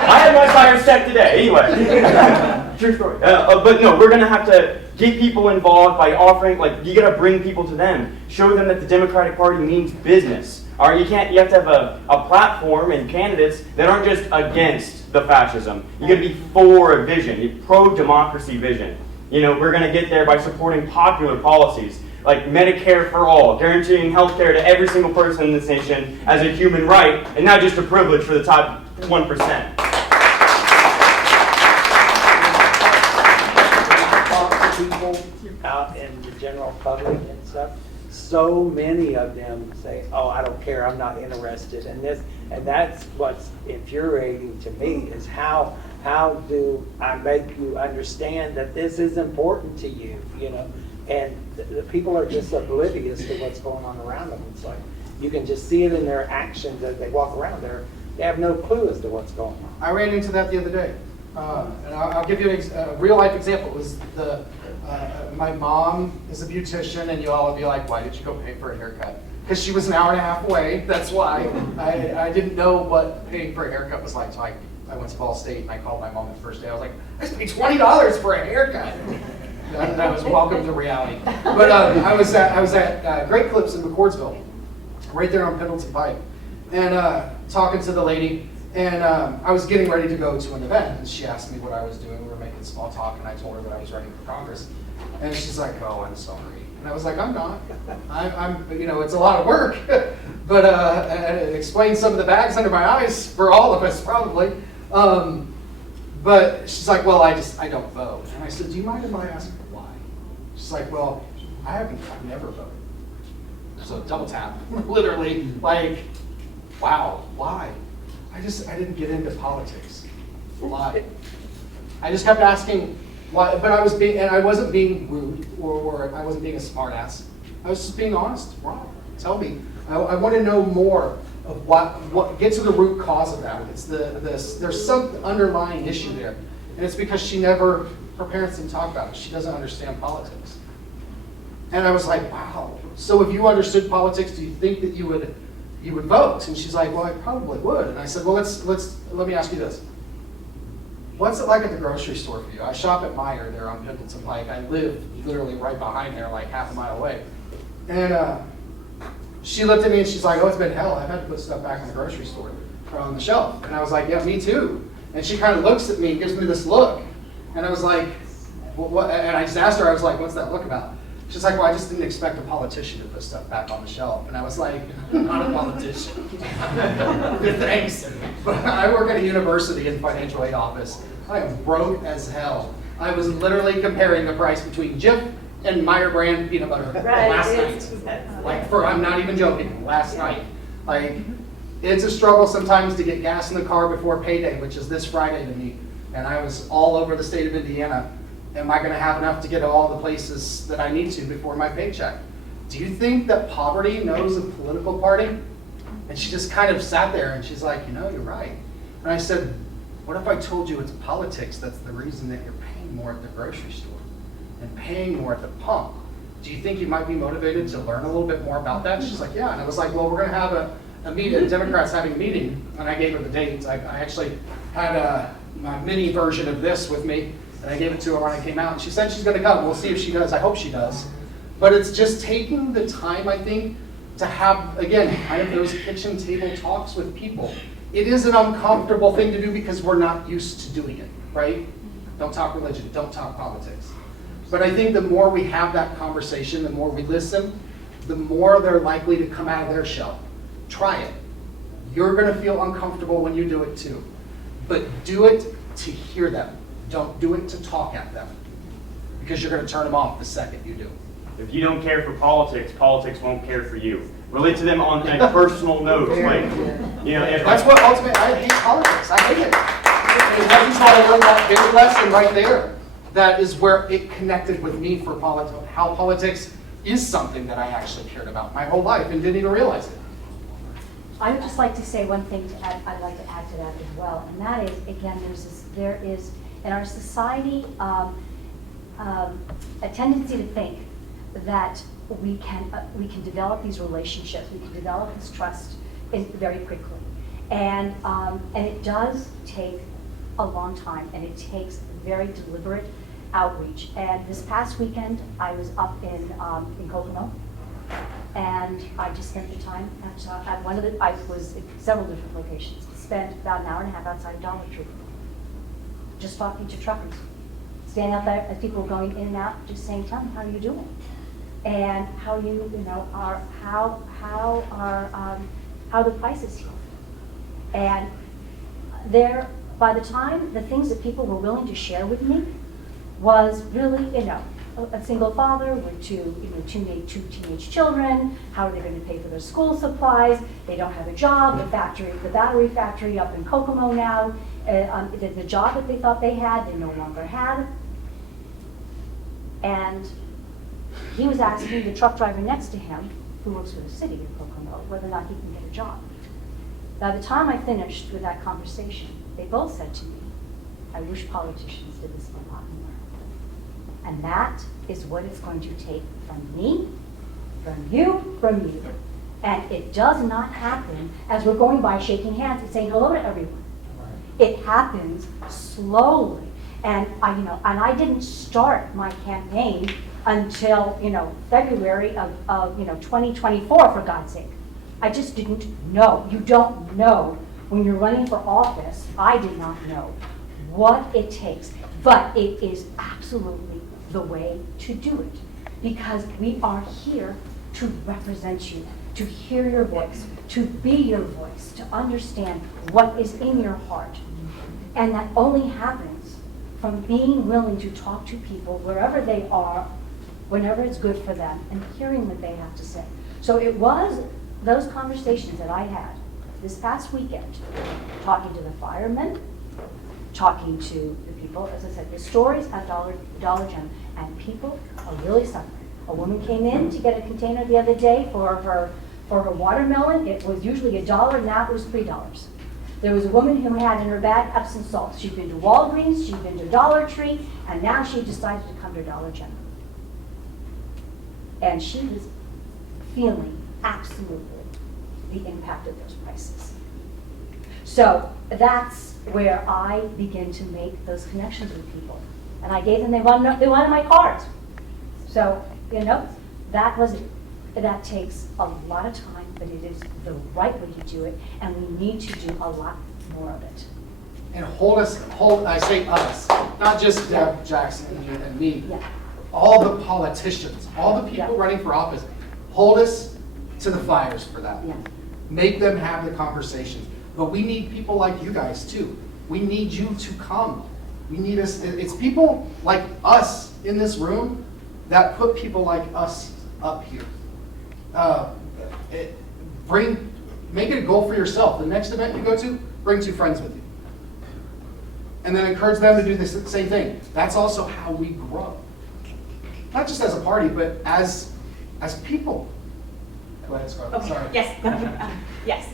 I had my tires checked today. Anyway. True story. But no, we're going to have to get people involved by offering, you got to bring people to them. Show them that the Democratic Party means business. All right, you have to have a platform and candidates that aren't just against the fascism. You got to be for a vision, a pro-democracy vision. We're going to get there by supporting popular policies like Medicare for all, guaranteeing health care to every single person in this nation as a human right and not just a privilege for the top 1%. Talk to people out in the general public and stuff. So many of them say, "Oh, I don't care. I'm not interested in this," and that's what's infuriating to me is how do I make you understand that this is important to you, And the people are just oblivious to what's going on around them. It's you can just see it in their actions as they walk around there. They have no clue as to what's going on. I ran into that the other day, and I'll give you a real life example. It was my mom is a beautician, and you all would be like, "Why did you go pay for a haircut?" Because she was an hour and a half away. That's why. I didn't know what paying for a haircut was like, so I went to Ball State and I called my mom the first day. I was like, "I just paid $20 for a haircut." That was welcome to reality. But I was at Great Clips in McCordsville, right there on Pendleton Pike, and talking to the lady. And I was getting ready to go to an event, and she asked me what I was doing. We were making small talk, and I told her that I was running for Congress. And she's like, "Oh, I'm sorry." And I was like, "I'm not. I'm it's a lot of work." But it explains some of the bags under my eyes for all of us, probably. But she's like, well, I don't vote. And I said, do you mind if I ask why? She's like, well, I've never voted. So double tap, literally, like, wow, why? I didn't get into politics. Why? I just kept asking why, but I wasn't being rude or I wasn't being a smartass. I was just being honest. Why? Tell me. I want to know more of what get to the root cause of that. It's there's some underlying issue there, and it's because her parents didn't talk about it. She doesn't understand politics. And I was like, wow. So if you understood politics, do you think that you would vote? And she's like, well, I probably would. And I said, well, let me ask you this. What's it like at the grocery store for you? I shop at Meijer there on Pendleton Pike. I live literally right behind there, like half a mile away. And she looked at me and she's like, oh, it's been hell. I've had to put stuff back in the grocery store or on the shelf. And I was like, yeah, me too. And she kind of looks at me and gives me this look. And I was like, what? And I just asked her, I was like, what's that look about? She's like, well, I just didn't expect a politician to put stuff back on the shelf. And I was like, I'm not a politician. Thanks. But I work at a university in financial aid office. I am broke as hell. I was literally comparing the price between Jif and Meijer brand peanut butter last night. Like, I'm not even joking, last night. Like, it's a struggle sometimes to get gas in the car before payday, which is this Friday to me. And I was all over the state of Indiana. Am I going to have enough to get to all the places that I need to before my paycheck? Do you think that poverty knows a political party? And she just kind of sat there and she's like, you're right. And I said, what if I told you it's politics that's the reason that you're paying more at the grocery store and paying more at the pump? Do you think you might be motivated to learn a little bit more about that? And she's like, yeah. And I was like, well, we're going to have a meeting, Democrats having a meeting. And I gave her the dates. I actually had my mini version of this with me. And I gave it to her when I came out. And she said she's going to come. We'll see if she does. I hope she does. But it's just taking the time, I think, to have, again, kind of those kitchen table talks with people. It is an uncomfortable thing to do because we're not used to doing it, right? Don't talk religion. Don't talk politics. But I think the more we have that conversation, the more we listen, the more they're likely to come out of their shell. Try it. You're going to feel uncomfortable when you do it too. But do it to hear them. Don't do it to talk at them, because you're going to turn them off the second you do. If you don't care for politics, politics won't care for you. Relate to them on a personal note. Like, if that's what ultimately, I hate politics. I hate it. And that's how I learned that big lesson right there. That is where it connected with me for politics. How politics is something that I actually cared about my whole life and didn't even realize it. I would just like to say one thing I'd like to add to that as well, and that is, again, there is in our society a tendency to think that we can develop these relationships, we can develop this trust very quickly, and it does take a long time, and it takes very deliberate outreach. And this past weekend, I was up in Kokomo, and I just spent the time at one of the, I was at several different locations, spent about an hour and a half outside Dollar Tree, just talking to truckers, standing out there as people were going in and out, just saying, tell me, how are you doing? And how how the prices here. And there, by the time the things that people were willing to share with me was really, a single father with two teenage children. How are they going to pay for their school supplies? They don't have a job. The battery factory up in Kokomo now, the job that they thought they had, they no longer have. And he was asking the truck driver next to him, who works for the city of Kokomo, whether or not he can get a job. By the time I finished with that conversation, they both said to me, I wish politicians did this a lot more. And that is what it's going to take from me, from you, from you. And it does not happen as we're going by shaking hands and saying hello to everyone. It happens slowly. And I didn't start my campaign until February of 2024, for God's sake. I just didn't know. You don't know when you're running for office. I did not know what it takes, but it is absolutely the way to do it, because we are here to represent you, to hear your voice, to be your voice, to understand what is in your heart. And that only happens from being willing to talk to people wherever they are, whenever it's good for them, and hearing what they have to say. So it was those conversations that I had this past weekend, talking to the firemen, talking to the people, as I said, the stories at Dollar General, and people are really suffering. A woman came in to get a container the other day for her watermelon. It was usually $1, now it was $3. There was a woman who had in her bag Epsom salts. She'd been to Walgreens, she'd been to Dollar Tree, and now she decided to come to Dollar General. And she was feeling absolutely the impact of those prices. So that's where I begin to make those connections with people. And I gave them, they wanted my cards. So, you know, that takes a lot of time, but it is the right way to do it, and we need to do a lot more of it. And I say us, not just Deb, Jackson, and me, Yeah. all the politicians, all the people running for office, hold us to the fires for that. Yeah. Make them have the conversations. But we need people like you guys too. We need you to come. We need us, it's people like us in this room that put people like us up here. Make it a goal for yourself. The next event you go to, bring 2 friends with you. And then encourage them to do the same thing. That's also how we grow. Not just as a party, but as people. Go ahead, Scarlett. Okay. Sorry. Yes. Yes.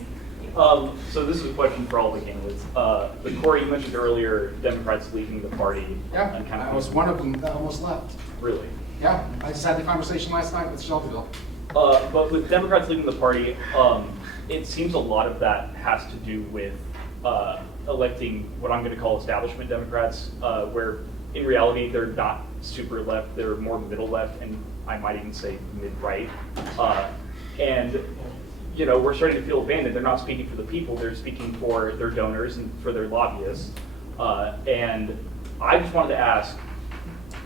So this is a question for all the candidates. But Cory, you mentioned earlier Democrats leaving the party. Yeah, And kind I of was one of them that almost left. Really? Yeah, I just had the conversation last night with Shelbyville. But with Democrats leaving the party, it seems a lot of that has to do with electing what I'm going to call establishment Democrats, where in reality they're not super left, they're more middle left, and I might even say mid-right. And you know, we're starting to feel abandoned. They're not speaking for the people, they're speaking for their donors and for their lobbyists. And I just wanted to ask,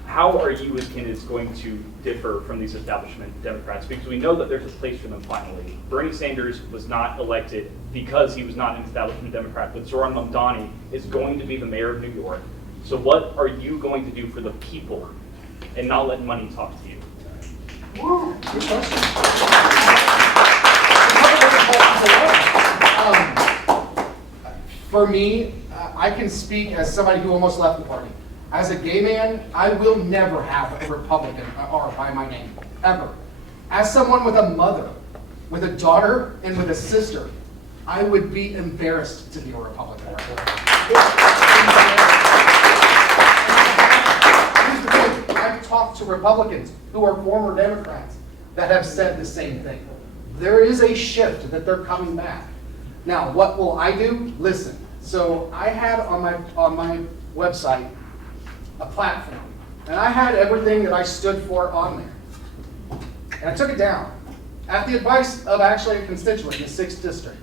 how are you as candidates going to differ from these establishment Democrats? Because we know that there's a place for them finally. Bernie Sanders was not elected because he was not an establishment Democrat, but Zoran Mamdani is going to be the mayor of New York. So what are you going to do for the people and not let money talk to you? Good question. For me, I can speak as somebody who almost left the party. As a gay man, I will never have a Republican or by my name, ever. As someone with a mother, with a daughter, and with a sister, I would be embarrassed to be a Republican. Here's the thing, I've talked to Republicans who are former Democrats that have said the same thing. There is a shift that they're coming back. Now, what will I do? Listen. So I had on my website a platform, and I had everything that I stood for on there. And I took it down at the advice of actually a constituent in the 6th district.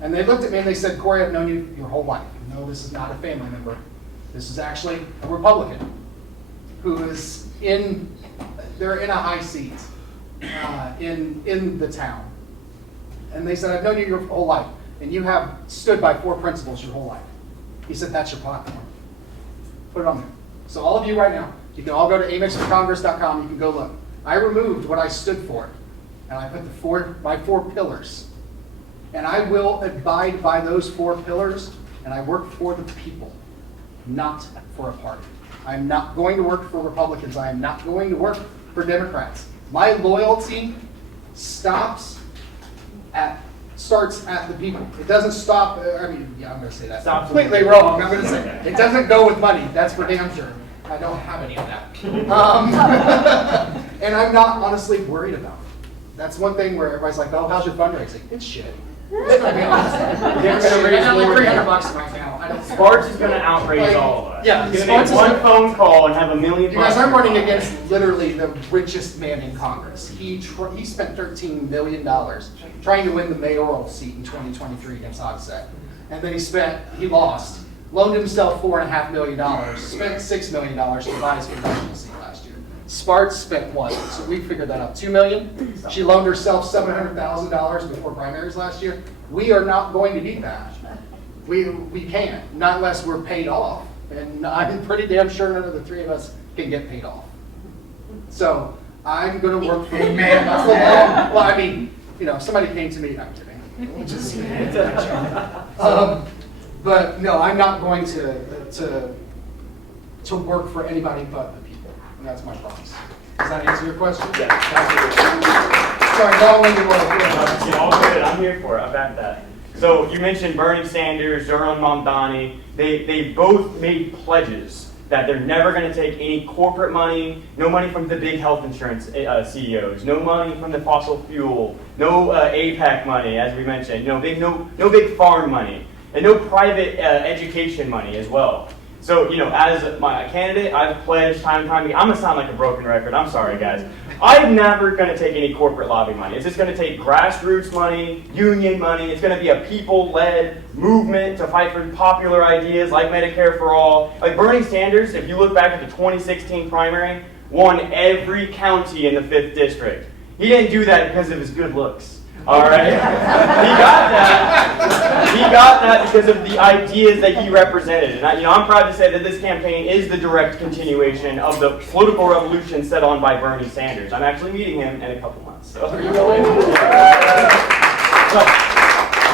And they looked at me and they said, "Cory, I've known you your whole life. No, this is not a family member. This is actually a Republican who is they're in a high seat in the town." And they said, "I've known you your whole life, and you have stood by 4 principles your whole life." He said, "That's your platform. Put it on there." So all of you right now, you can all go to amyxcongress.com, you can go look. I removed what I stood for, and I put my 4 pillars. And I will abide by those 4 pillars, and I work for the people, not for a party. I'm not going to work for Republicans. I am not going to work for Democrats. My loyalty starts at the people. It doesn't stop, I'm going to say that. Stops Completely wrong. I'm going to say that. It doesn't go with money. That's for damn sure. I don't have any of that. And I'm not honestly worried about it. That's one thing where everybody's like, "Oh, how's your fundraising?" It's shit. They're going to raise only $300 right now. Sparks is going to outraise all of us. Yeah, He's going to make one phone call and have $1 million. You guys, I'm running against literally the richest man in Congress. He spent $13 million trying to win the mayoral seat in 2023 against Hogsett. And then he lost, loaned himself $4.5 million, spent $6 million to buy his congressional seat last year. Sparks spent what? So we figured that out, $2 million. She loaned herself $700,000 before primaries last year. We are not going to beat that. We can't, not unless we're paid off And I'm pretty damn sure none of the three of us can get paid off. So I'm going to work for the man. Well, I mean, you know, if somebody came to me, I'm kidding. Just, but no, I'm not going to work for anybody but the people, and that's my promise. Does that answer your question? Yeah. Sorry, long-winded one. All good. I'm here for it. I back that. So you mentioned Bernie Sanders, Zoran Mamdani. They both made pledges that they're never going to take any corporate money, no money from the big health insurance CEOs, no money from the fossil fuel, no APEC money, as we mentioned, no big farm money, and no private education money as well. So, you know, as my candidate, I've pledged time and time again. I'm going to sound like a broken record. I'm sorry, guys. I'm never going to take any corporate lobby money. It's just going to take grassroots money, union money. It's going to be a people-led movement to fight for popular ideas like Medicare for All. Like Bernie Sanders, if you look back at the 2016 primary, won every county in the 5th district. He didn't do that because of his good looks. All right? He got that because of the ideas that he represented. And I'm proud to say that this campaign is the direct continuation of the political revolution set on by Bernie Sanders. I'm actually meeting him in a couple months. So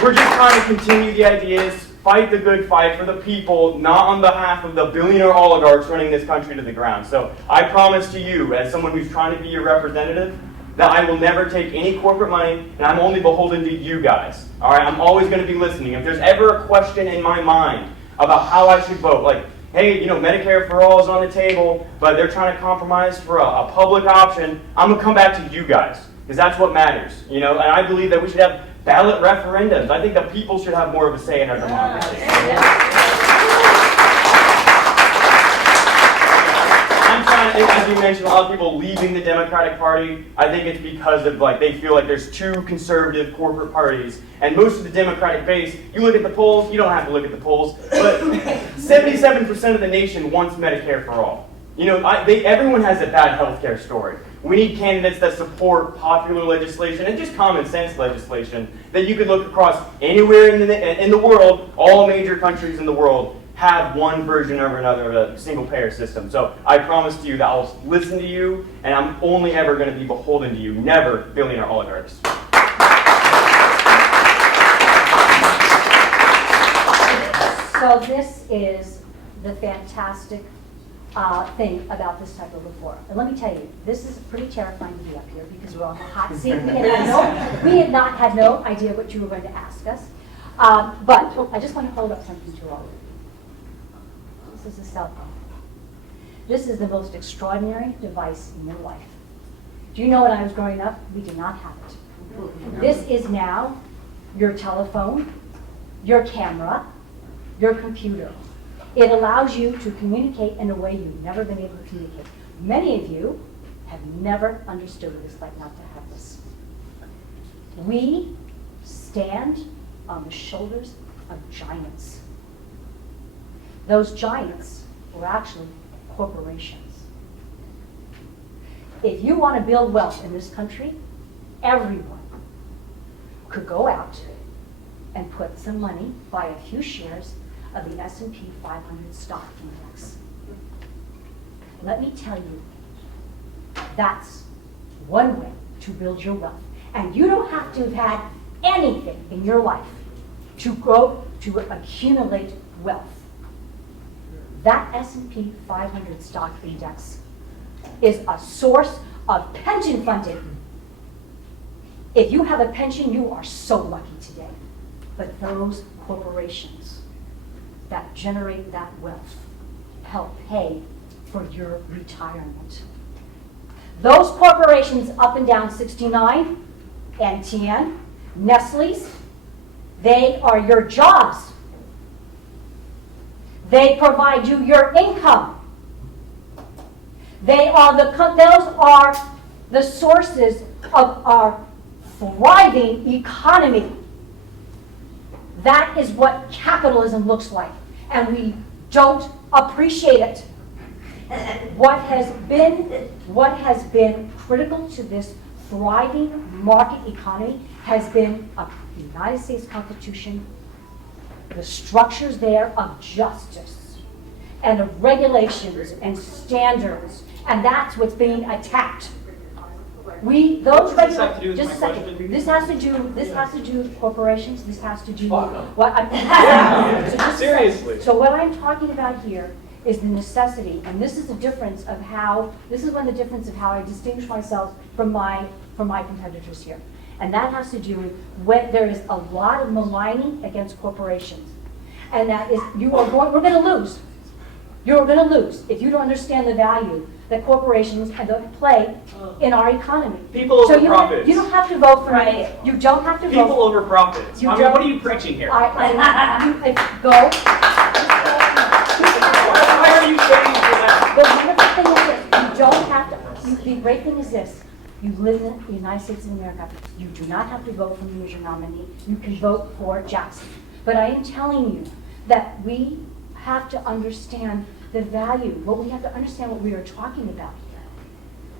we're just trying to continue the ideas, fight the good fight for the people, not on behalf of the billionaire oligarchs running this country to the ground. So I promise to you, as someone who's trying to be your representative, that I will never take any corporate money, and I'm only beholden to you guys. All right, I'm always going to be listening. If there's ever a question in my mind about how I should vote, like, hey, you know, Medicare for All is on the table, but they're trying to compromise for a public option, I'm going to come back to you guys, because that's what matters. You know, and I believe that we should have ballot referendums. I think that people should have more of a say in our democracy. As you mentioned, a lot of people leaving the Democratic Party. I think it's because of they feel like there's two conservative corporate parties, and most of the Democratic base. You look at the polls. You don't have to look at the polls, but 77% of the nation wants Medicare for all. You know, everyone has a bad healthcare story. We need candidates that support popular legislation and just common sense legislation that you could look across anywhere in the world. All major countries in the world have one version or another of a single-payer system. So I promise to you that I'll listen to you, and I'm only ever going to be beholden to you, never billionaire oligarchs. So this is the fantastic thing about this type of reform. And let me tell you, this is pretty terrifying to be up here because we're on the hot seat. We had not had no idea what you were going to ask us. But I just want to hold up something to all of you. This is a cell phone. This is the most extraordinary device in your life. Do you know when I was growing up, we did not have it. This is now your telephone, your camera, your computer. It allows you to communicate in a way you've never been able to communicate. Many of you have never understood what it's like not to have this. We stand on the shoulders of giants. Those giants were actually corporations. If you want to build wealth in this country, everyone could go out and put some money, buy a few shares of the S&P 500 stock index. Let me tell you, that's one way to build your wealth. And you don't have to have had anything in your life to grow, to accumulate wealth. That S&P 500 stock index is a source of pension funding. If you have a pension, you are so lucky today. But those corporations that generate that wealth help pay for your retirement. Those corporations up and down 69, NTN, Nestle's, they are your jobs. They provide you your income. Those are the sources of our thriving economy. That is what capitalism looks like, and we don't appreciate it. What has been critical to this thriving market economy has been the United States Constitution, the structures there of justice, and of regulations and standards, and that's what's being attacked. Those What does this have to do with just my a second. question? This has to do with corporations. This has to do Fuck 'em. what I'm. So just a second. Seriously. So what I'm talking about here is the necessity, and this is the difference of how. This is one of the difference of how I distinguish myself from my competitors here, and that has to do with when there is a lot of maligning against corporations, and that is we're going to lose. You're going to lose if you don't understand the value that corporations play in our economy. People over So profits. you don't have to vote for Right. me. You don't have to vote. People over profits. You I mean, don't- what are you preaching here? Go. Why are you saying that? The wonderful thing is this, you don't have to, the great thing is this, you live in the United States of America, you do not have to vote for me as your nominee, you can vote for Jackson. But I am telling you that we have to understand the value, we have to understand what we are talking about here.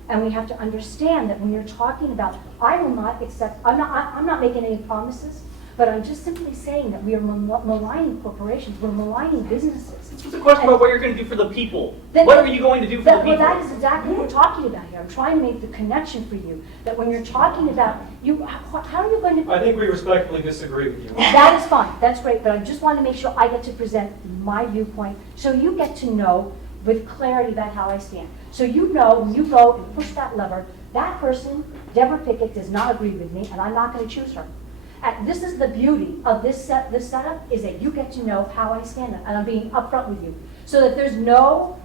And we have to understand that when you're talking about, I will not accept, I'm not making any promises, but I'm just simply saying that we are maligning corporations, we're maligning businesses. This was a question about what you're going to do for the people. Then- What are you going to do for the Well, people? that is exactly what we're talking about here. I'm trying to make the connection for you, that when you're talking about, how are you going to? I think we respectfully disagree with you. That is fine, that's great, but I just want to make sure I get to present my viewpoint, so you get to know with clarity about how I stand. So you know, when you go and push that lever, that person, Deborah Pickett, does not agree with me, and I'm not going to choose her. And this is the beauty of this setup, is that you get to know how I stand, and I'm being upfront with you, so that there's no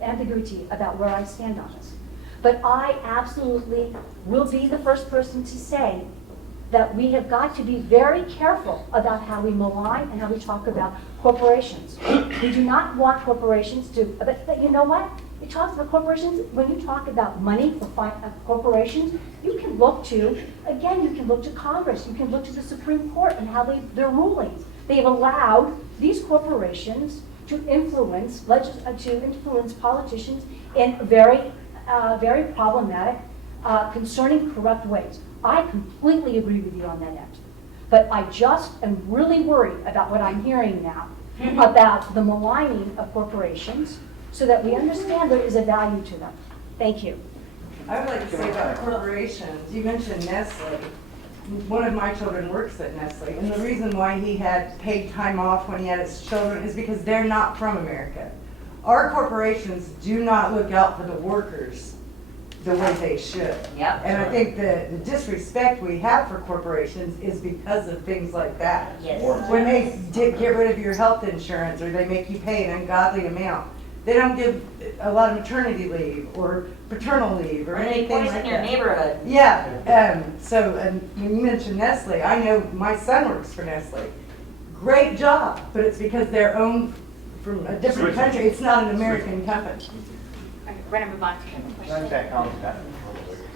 ambiguity about where I stand on this. But I absolutely will be the first person to say that we have got to be very careful about how we malign and how we talk about corporations. We do not want corporations to, but you know what? It talks about corporations, when you talk about money for corporations, you can look to, again, you can look to Congress, you can look to the Supreme Court and how their rulings. They have allowed these corporations to influence politicians in very problematic, concerning corrupt ways. I completely agree with you on that end. But I just am really worried about what I'm hearing now about the maligning of corporations, so that we understand there is a value to them. Thank you. I would like to say about corporations, you mentioned Nestle. One of my children works at Nestle, and the reason why he had paid time off when he had his children is because they're not from America. Our corporations do not look out for the workers the way they should. Yep. And I think the disrespect we have for corporations is because of things like that. Yes. When they get rid of your health insurance, or they make you pay an ungodly amount, they don't give a lot of maternity leave or paternal leave or Or they anything poison like your that. neighborhood. Yeah, and when you mentioned Nestle, I know my son works for Nestle. Great job, but it's because they're owned from a different country. It's not an American company. Okay, we're gonna move on to the question. Back on that,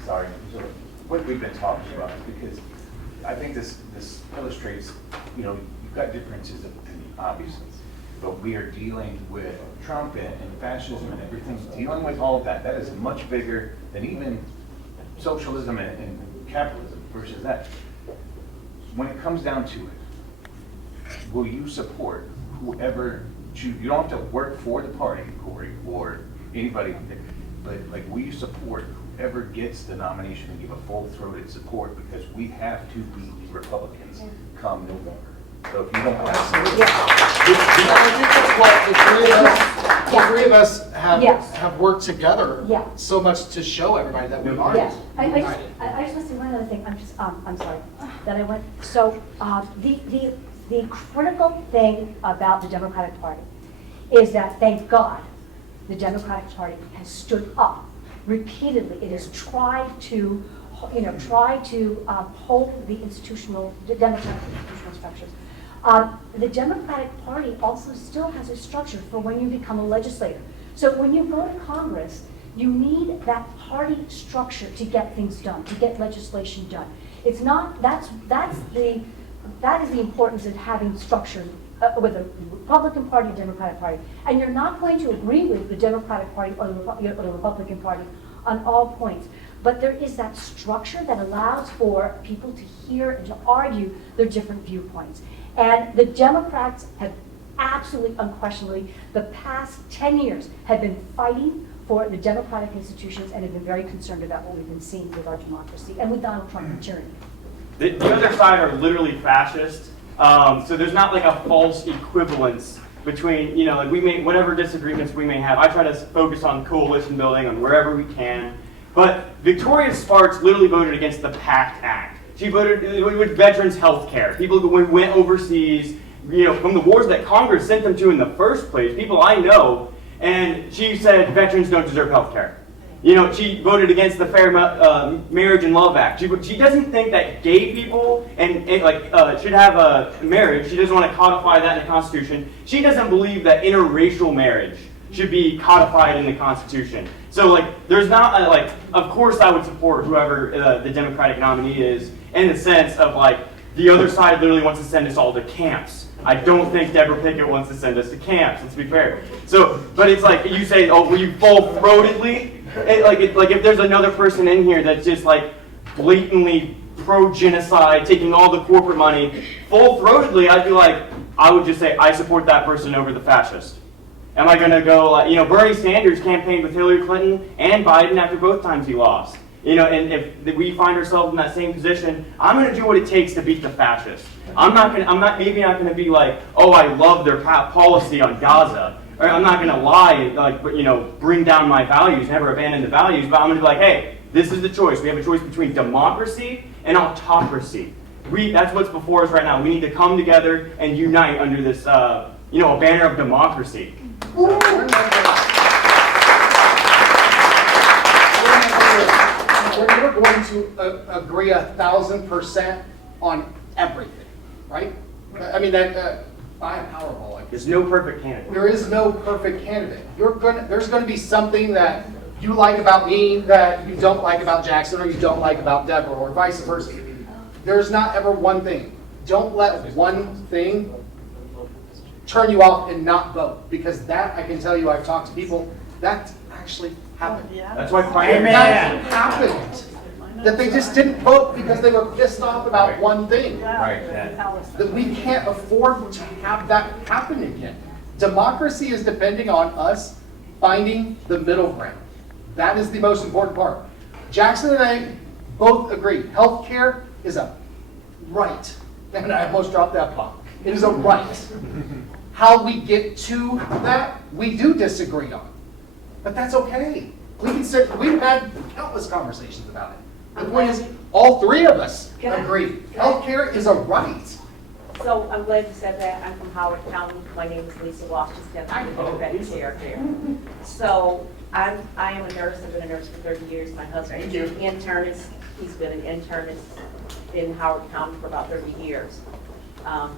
sorry, so what we've been talking about, because I think this illustrates, you've got differences in the obviously, but we are dealing with Trump and fascism and everything, dealing with all of that. That is much bigger than even socialism and capitalism versus that. When it comes down to it, will you support whoever you don't have to work for the party, Cory, or anybody, but will you support whoever gets the nomination and give a full-throated support, because we have to beat the Republicans come November. So if you don't want I think that's why the three of us Yes. have worked together Yeah. so much to show everybody that we are Yes, I just united. want to say one other thing, I'm sorry, that I went, so, the critical thing about the Democratic Party is that, thank God, the Democratic Party has stood up repeatedly. It has tried to, hold the democratic institutional structures. The Democratic Party also still has a structure for when you become a legislator. So when you go to Congress, you need that party structure to get things done, to get legislation done. It's not, that is the importance of having structure with the Republican Party and Democratic Party. And you're not going to agree with the Democratic Party or the Republican Party on all points. But there is that structure that allows for people to hear and to argue their different viewpoints. And the Democrats have absolutely unquestionably, the past 10 years have been fighting for the democratic institutions and have been very concerned about what we've been seeing with our democracy and with Donald Trump and tyranny. The other side are literally fascist. So there's not like a false equivalence between, like we may, whatever disagreements we may have. I try to focus on coalition building on wherever we can. But Victoria Sparks literally voted against the PACT Act. She voted with veterans health care. People who went overseas, from the wars that Congress sent them to in the first place, people I know, and she said veterans don't deserve health care. She voted against the Fair Marriage and Love Act. She doesn't think that gay people should have a marriage. She doesn't want to codify that in the Constitution. She doesn't believe that interracial marriage should be codified in the Constitution. So there's not of course I would support whoever the Democratic nominee is in the sense of the other side literally wants to send us all to camps. I don't think Deborah Pickett wants to send us to camps, let's be fair. So, but it's you say, oh, will you full-throatedly? If there's another person in here that's just blatantly pro-genocide, taking all the corporate money, full-throatedly, I'd be I would just say, I support that person over the fascist. Am I going to go, Bernie Sanders campaigned with Hillary Clinton and Biden after both times he lost. And if we find ourselves in that same position, I'm going to do what it takes to beat the fascists. I'm maybe not going to be oh, I love their policy on Gaza. Or I'm not going to lie, bring down my values, never abandon the values, but I'm going to be hey, this is the choice. We have a choice between democracy and autocracy. That's what's before us right now. We need to come together and unite under this, a banner of democracy. We're never going to agree 1,000% on everything, right? I mean, I am Powerball. There's no perfect candidate. There is no perfect candidate. There's going to be something that you like about me that you don't like about Jackson, or you don't like about Deborah, or vice versa. There's not ever one thing. Don't let one thing turn you off and not vote, because that, I can tell you, I've talked to people, that actually happened. That's why climate that happened. That they just didn't vote because they were pissed off about one thing. Right. That we can't afford to have that happen again. Democracy is depending on us finding the middle ground. That is the most important part. Jackson and I both agree. Healthcare is a right. And I almost dropped that bomb. It is a right. How we get to that, we do disagree on. But that's okay. We've had countless conversations about it. The point is, all three of us agree. Healthcare is a right. So I'm glad you said that. I'm from Howard County. My name is Lisa Washington. I'm the Democratic chair here. So I am a nurse. I've been a nurse for 30 years. My husband is an internist. He's been an internist in Howard County for about 30 years.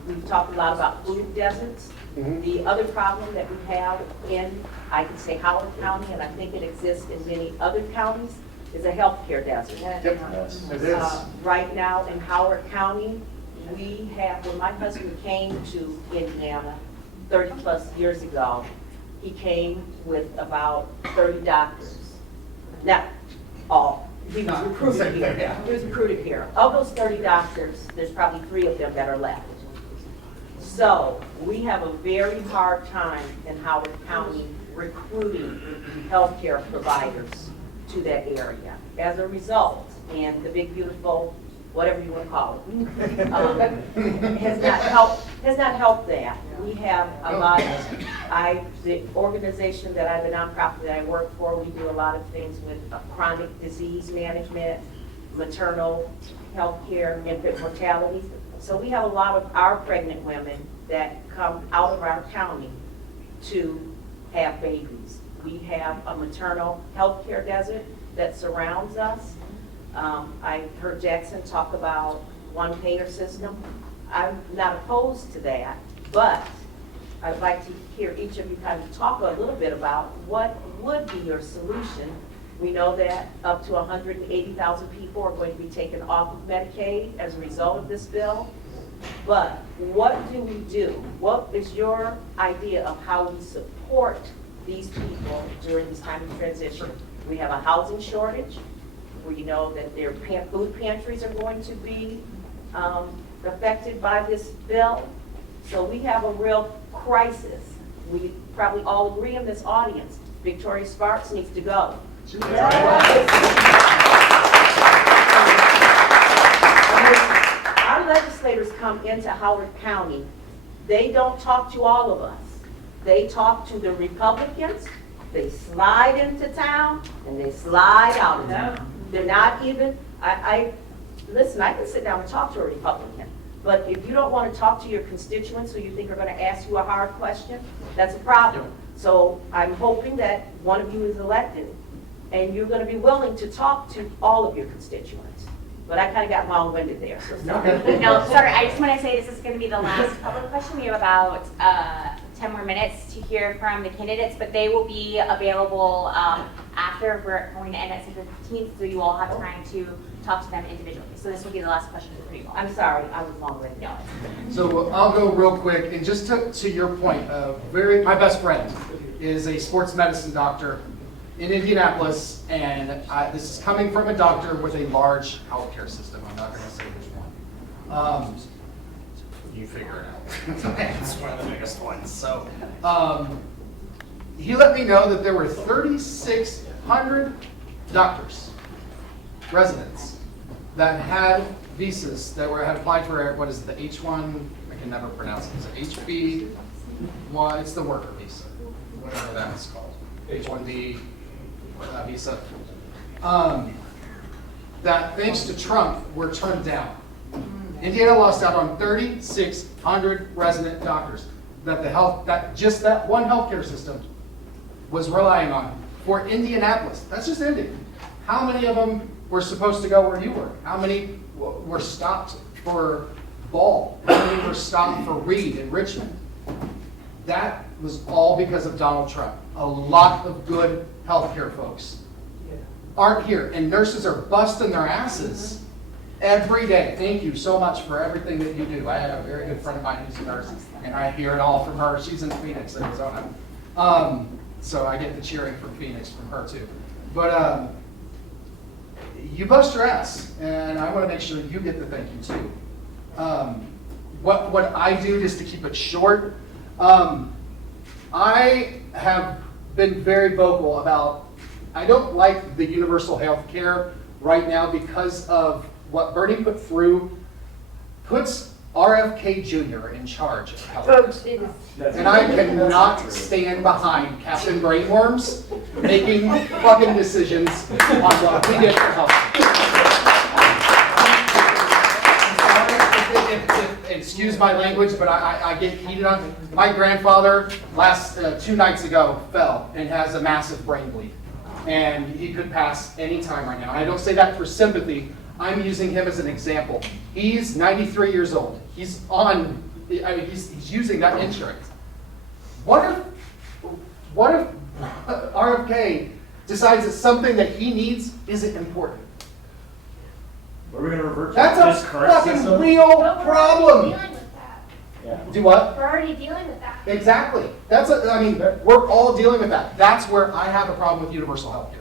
We've talked a lot about food deserts. The other problem that we have in, I can say Howard County, and I think it exists in many other counties, is a healthcare desert. Yes, it is. Right now in Howard County, we have, when my husband came to Indiana 30 plus years ago, he came with about 30 doctors. Not all. He was recruited here. He was recruited here. Of those 30 doctors, there's probably 3 of them that are left. So we have a very hard time in Howard County recruiting healthcare providers to that area. As a result, and the big beautiful, whatever you want to call it, has not helped that. We have a lot of, the organization that the nonprofit that I work for, we do a lot of things with chronic disease management, maternal health care, infant mortality. So we have a lot of our pregnant women that come out of our county to have babies. We have a maternal health care desert that surrounds us. I heard Jackson talk about one-payer system. I'm not opposed to that, but I'd like to hear each of you kind of talk a little bit about what would be your solution. We know that up to 180,000 people are going to be taken off of Medicaid as a result of this bill. But what do we do? What is your idea of how we support these people during this time of transition? We have a housing shortage. We know that their food pantries are going to be affected by this bill. So we have a real crisis. We probably all agree in this audience, Victoria Sparks needs to go. Our legislators come into Howard County, they don't talk to all of us. They talk to the Republicans, they slide into town, and they slide out of town. They're not even, listen, I can sit down and talk to a Republican, but if you don't want to talk to your constituents who you think are going to ask you a hard question, that's a problem. So I'm hoping that one of you is elected, and you're going to be willing to talk to all of your constituents. But I kind of got long-winded there, so sorry. No, sorry, I just want to say this is going to be the last public question. We have about 10 more minutes to hear from the candidates, but they will be available after we're going to end at 6:15, so you all have time to talk to them individually. So this will be the last question for you all. I'm sorry, I was long-winded. No. So I'll go real quick, and just to your point, my best friend is a sports medicine doctor in Indianapolis, and this is coming from a doctor with a large healthcare system. I'm not going to say which one. You figure it out. It's one of the biggest ones. So he let me know that there were 3,600 doctors, residents, that had visas that had applied for, what is it, the H1, I can never pronounce it, is it HB? Well, it's the worker visa, whatever that is called, H1B visa. That thanks to Trump were turned down. Indiana lost out on 3,600 resident doctors that just that one healthcare system was relying on for Indianapolis. That's just Indy. How many of them were supposed to go where you were? How many were stopped for Ball? How many were stopped for Reed and Richmond? That was all because of Donald Trump. A lot of good healthcare folks aren't here, and nurses are busting their asses every day. Thank you so much for everything that you do. I had a very good friend of mine who's a nurse, and I hear it all from her. She's in Phoenix, Arizona. So I get the cheering from Phoenix from her too. But you bust your ass, and I want to make sure you get the thank you too. What I do, just to keep it short, I have been very vocal about, I don't like the universal health care right now because of what Bernie put through, puts RFK Jr. in charge of health care. And I cannot stand behind Captain Brainworms making fucking decisions on what we get for health care. Excuse my language, but I get heated on it. My grandfather, 2 nights ago, fell and has a massive brain bleed. And he could pass any time right now. And I don't say that for sympathy. I'm using him as an example. He's 93 years old. He's he's using that insurance. What if RFK decides that something that he needs isn't important? Are we going to revert to That's this a current fucking system? real But we're problem. already dealing with that. Yeah. Do what? We're already dealing with that. Exactly. We're all dealing with that. That's where I have a problem with universal health care.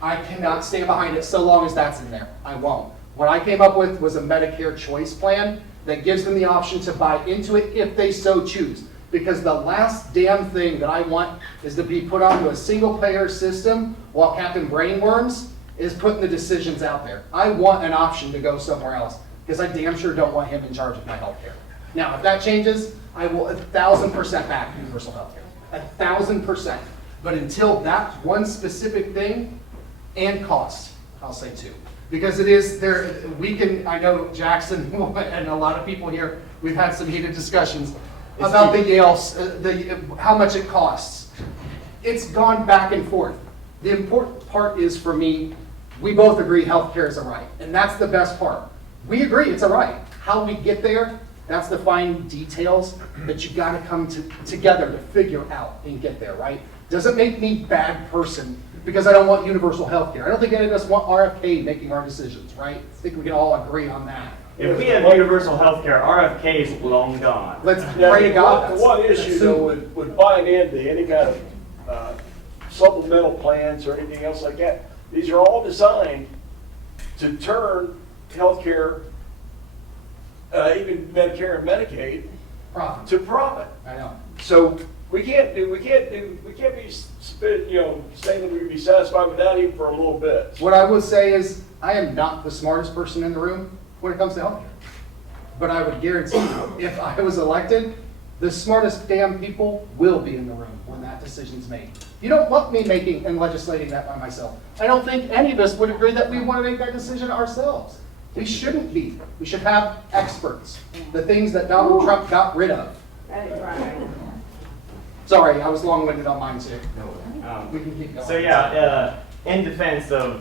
I cannot stand behind it so long as that's in there. I won't. What I came up with was a Medicare choice plan that gives them the option to buy into it if they so choose. Because the last damn thing that I want is to be put onto a single payer system while Captain Brainworms is putting the decisions out there. I want an option to go somewhere else because I damn sure don't want him in charge of my health care. Now, if that changes, I will 1,000% back universal health care. 1,000%. But until that one specific thing, and cost, I'll say too. Because it is there, I know Jackson and a lot of people here, we've had some heated discussions about the Yale's, how much it costs. It's gone back and forth. The important part is for me, we both agree healthcare is a right, and that's the best part. We agree it's a right. How we get there, that's the fine details that you gotta come together to figure out and get there, right? Doesn't make me a bad person because I don't want universal health care. I don't think any of us want RFK making our decisions, right? I think we can all agree on that. If we have universal health care, RFK is long gone. Let's pray to God. The one issue though would buying into any kind of supplemental plans or anything else like that, these are all designed to turn health care, even Medicare and Medicaid, Profit. to profit. I know. So we can't be, saying that we'd be satisfied with that even for a little bit. What I would say is, I am not the smartest person in the room when it comes to healthcare. But I would guarantee you, if I was elected, the smartest damn people will be in the room when that decision's made. You don't want me making and legislating that by myself. I don't think any of us would agree that we want to make that decision ourselves. We shouldn't be. We should have experts. The things that Donald Trump got rid of. Sorry, I was long-winded on mine too. We can keep going. So yeah, in defense of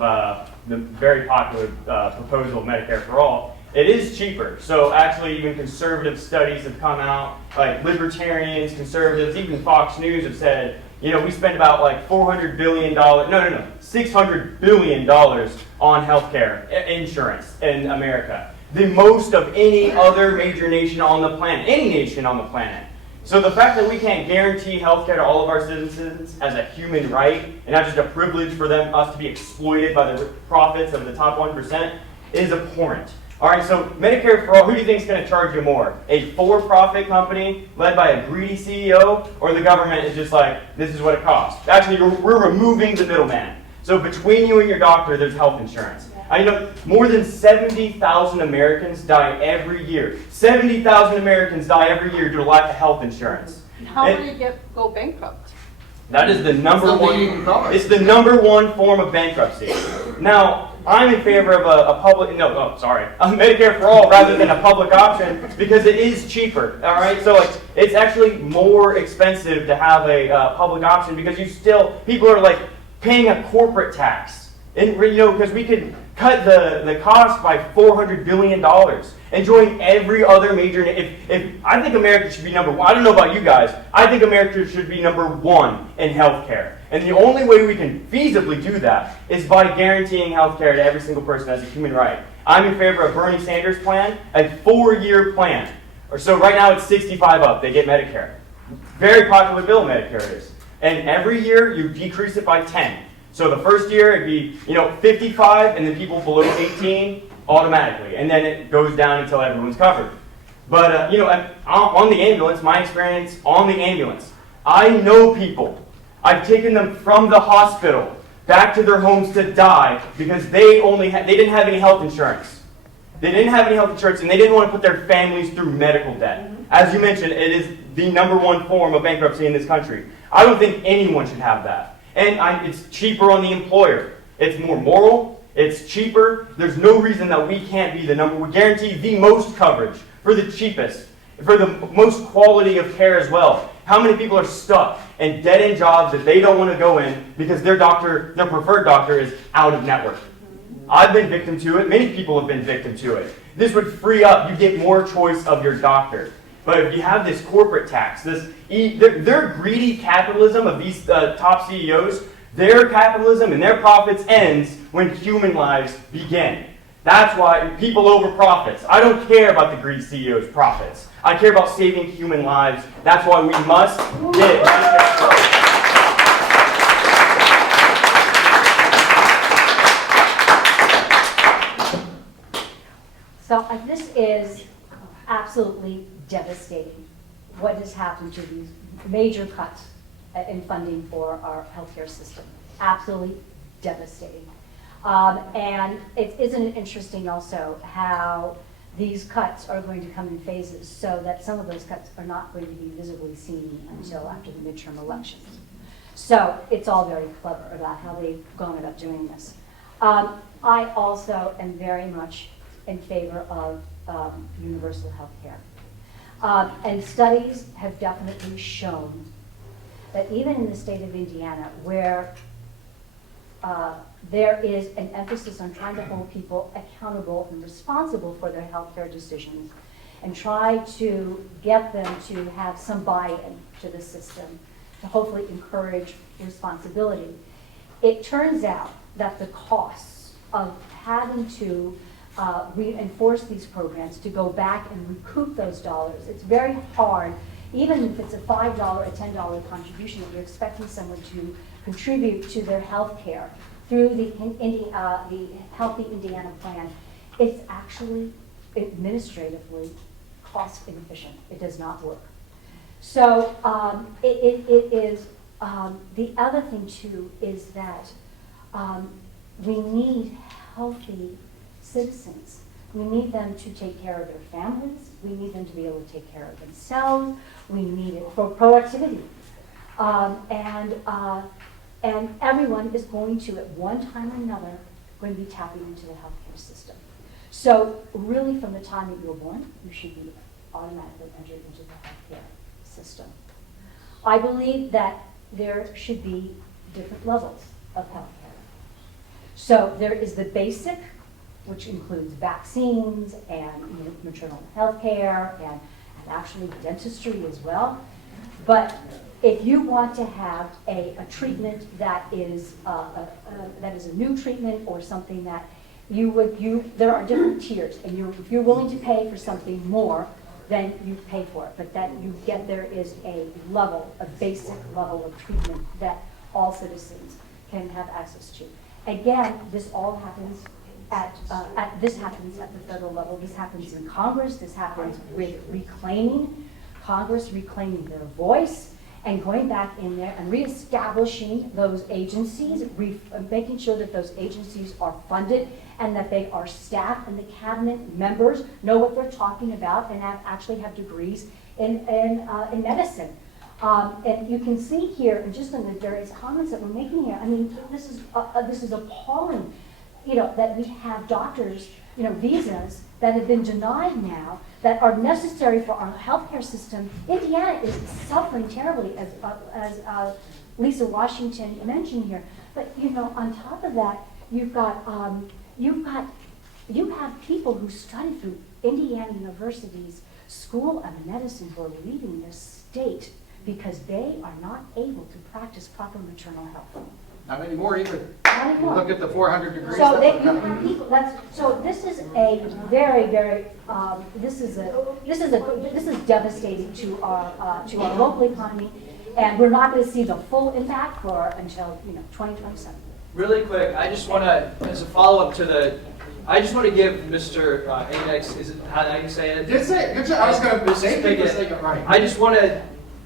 the very popular proposal of Medicare for All, it is cheaper. So actually even conservative studies have come out, like libertarians, conservatives, even Fox News have said, you know, we spend about like $400 billion, $600 billion on healthcare insurance in America. The most of any other major nation on the planet, any nation on the planet. So the fact that we can't guarantee healthcare to all of our citizens as a human right, and not just a privilege for us to be exploited by the profits of the top 1%, is abhorrent. All right, so Medicare for All, who do you think is going to charge you more? A for-profit company led by a greedy CEO, or the government is just like, this is what it costs? Actually, we're removing the middleman. So between you and your doctor, there's health insurance. I know more than 70,000 Americans die every year. 70,000 Americans die every year due to lack of health insurance. How many go bankrupt? That is the number Something one. It's the number one form of bankruptcy. Now, I'm in favor of a Medicare for All rather than a public option because it is cheaper. All right, so it's actually more expensive to have a public option because people are like paying a corporate tax, and because we could cut the cost by $400 billion and join every other major. If I think America should be number one. I don't know about you guys. I think America should be number one in healthcare. And the only way we can feasibly do that is by guaranteeing healthcare to every single person as a human right. I'm in favor of Bernie Sanders' plan, a 4-year plan. So right now it's 65 up, they get Medicare. Very popular bill, Medicare is. And every year you decrease it by 10. So the first year it'd be 55, and then people below 18 automatically. And then it goes down until everyone's covered. But on the ambulance, my experience on the ambulance, I know people. I've taken them from the hospital back to their homes to die because they didn't have any health insurance. They didn't have any health insurance, and they didn't want to put their families through medical debt. As you mentioned, it is the number one form of bankruptcy in this country. I don't think anyone should have that. And it's cheaper on the employer. It's more moral. It's cheaper. There's no reason that we can't be the number. We guarantee the most coverage for the cheapest, for the most quality of care as well. How many people are stuck in dead-end jobs that they don't want to go in because their preferred doctor is out of network? I've been victim to it. Many people have been victim to it. This would free up. You get more choice of your doctor. But if you have this corporate tax, their greedy capitalism of these top CEOs, their capitalism and their profits ends when human lives begin. That's why people over profits. I don't care about the greedy CEOs' profits. I care about saving human lives. That's why we must get So this is absolutely devastating, what has happened to these major cuts in funding for our healthcare system. Absolutely devastating. And isn't it interesting also how these cuts are going to come in phases so that some of those cuts are not going to be visibly seen until after the midterm elections. So it's all very clever about how they've gone about doing this. I also am very much in favor of universal health care. And studies have definitely shown that even in the state of Indiana, where there is an emphasis on trying to hold people accountable and responsible for their healthcare decisions and try to get them to have some buy-in to the system to hopefully encourage responsibility. It turns out that the costs of having to reinforce these programs to go back and recoup those dollars, it's very hard, even if it's a $5 or $10 contribution that you're expecting someone to contribute to their health care through the Healthy Indiana Plan. It's actually administratively cost inefficient. It does not work. So it is, the other thing too is that we need healthy citizens. We need them to take care of their families. We need them to be able to take care of themselves. We need it for productivity. And everyone is going to, at one time or another, going to be tapping into the healthcare system. So really from the time that you were born, you should be automatically entered into the healthcare system. I believe that there should be different levels of healthcare. So there is the basic, which includes vaccines and maternal health care and actually dentistry as well. But if you want to have a treatment that is a new treatment or something that there are different tiers, and if you're willing to pay for something more, then you pay for it. But that you get, there is a basic level of treatment that all citizens can have access to. Again, this all happens this happens at the federal level. This happens in Congress. This happens with Congress reclaiming their voice and going back in there and reestablishing those agencies, making sure that those agencies are funded and that they are staffed and the cabinet members know what they're talking about and actually have degrees in medicine. And you can see here, and just in the various comments that we're making here, I mean, this is appalling, that we have doctors, visas that have been denied now that are necessary for our healthcare system. Indiana is suffering terribly, as Lisa Washington mentioned here. But on top of that, you have people who study through Indiana University's School of Medicine who are leaving this state because they are not able to practice proper maternal health. Not anymore either. Not anymore. Look at the 400 degrees. So you have people. So this is a very, very. This is devastating to our local economy, and we're not going to see the full impact until 2027. Really quick, I just want to, as a follow-up to I just want to give Mr. Amyx, is it how you say it? Did say it. Good job. I was going to say it right. I just want to.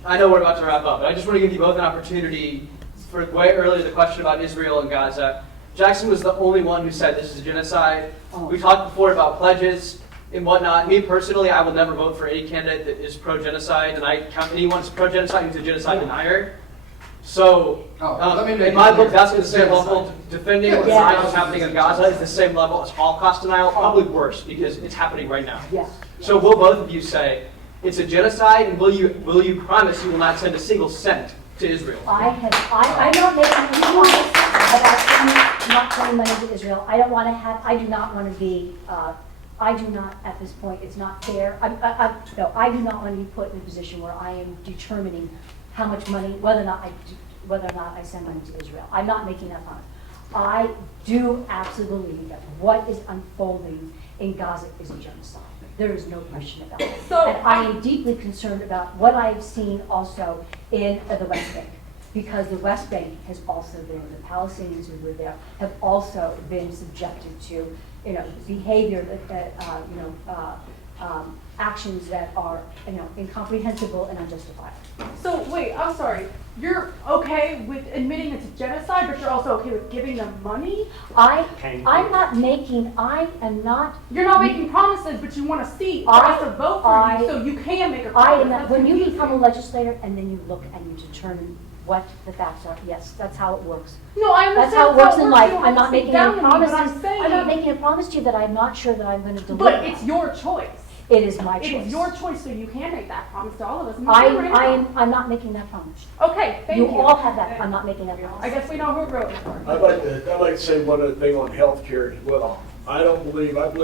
I know we're about to wrap up, but I just want to give you both an opportunity. For way earlier, the question about Israel and Gaza. Jackson was the only one who said this is a genocide. We talked before about pledges and whatnot. Me personally, I will never vote for any candidate that is pro-genocide, and I count anyone as pro-genocide who's a genocide denier. So, in my book, that's going to say level. Defending what's happening in Gaza is the same level as Holocaust denial, probably worse because it's happening right now. Yeah. So, will both of you say it's a genocide, and will you promise you will not send a single cent to Israel? I'm not making any promise about not sending money to Israel. I do not want to be, I do not, at this point, it's not fair. I do not want to be put in a position where I am determining how much money, whether or not I send money to Israel. I'm not making that promise. I do absolutely believe that what is unfolding in Gaza is a genocide. There is no question about it. And I am deeply concerned about what I've seen also in the West Bank, because the West Bank has also been, the Palestinians who were there have also been subjected to, behavior actions that are, incomprehensible and unjustifiable. So wait, I'm sorry. You're okay with admitting it's genocide, but you're also okay with giving them money? I'm not making, You're not making promises, but you want to see us to vote for you, so you can make a promise. When you become a legislator and then you look and you determine what the facts are, yes, that's how it works. No, I understand. That's how it works in life. You don't I'm not making any promises. I'm not making a promise to you that I'm not sure that I'm going to deliver. But it's your choice. It is my choice. It's your choice, so you can make that promise to all of us. I'm not making that promise. Okay, thank you. You all have that. I'm not making that promise. I guess we know who wrote it for. I'd like to say one other thing on healthcare as well. I believe I've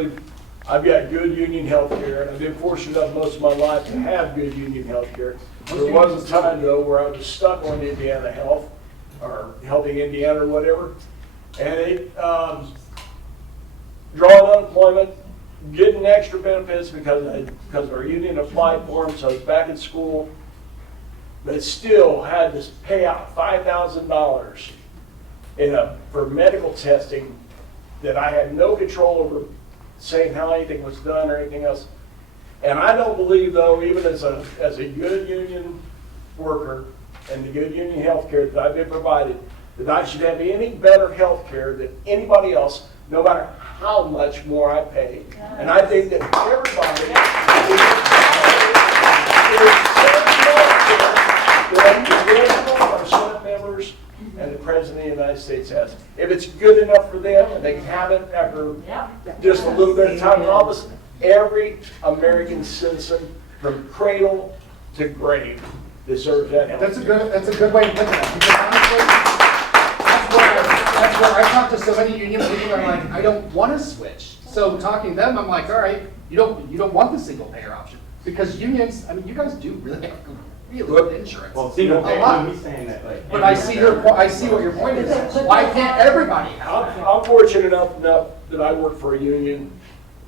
got good union healthcare, and I've been fortunate enough most of my life to have good union healthcare. There was a time though where I was stuck on Indiana Health, or Helping Indiana or whatever, and it drawing unemployment, getting extra benefits because our union applied for them, so I was back in school, but still had to pay out $5,000 for medical testing that I had no control over, saying how anything was done or anything else. And I don't believe, though, even as a good union worker and the good union health care that I've been provided, that I should have any better health care than anybody else, no matter how much more I pay. And I think that everybody our Senate members and the President of the United States has. If it's good enough for them and they can have it after just a little bit of time in office, every American citizen from cradle to grave deserves that. That's a good way to put that. Because honestly, that's where I talk to so many union people and I'm like, I don't want to switch. So talking to them, I'm like, all right, you don't want the single payer option. Because unions, I mean, you guys do really have really good insurance. Well, single payer, a lot. he's saying that, like. But I see what your point is. Why can't everybody have that? I'm fortunate enough that I work for a union,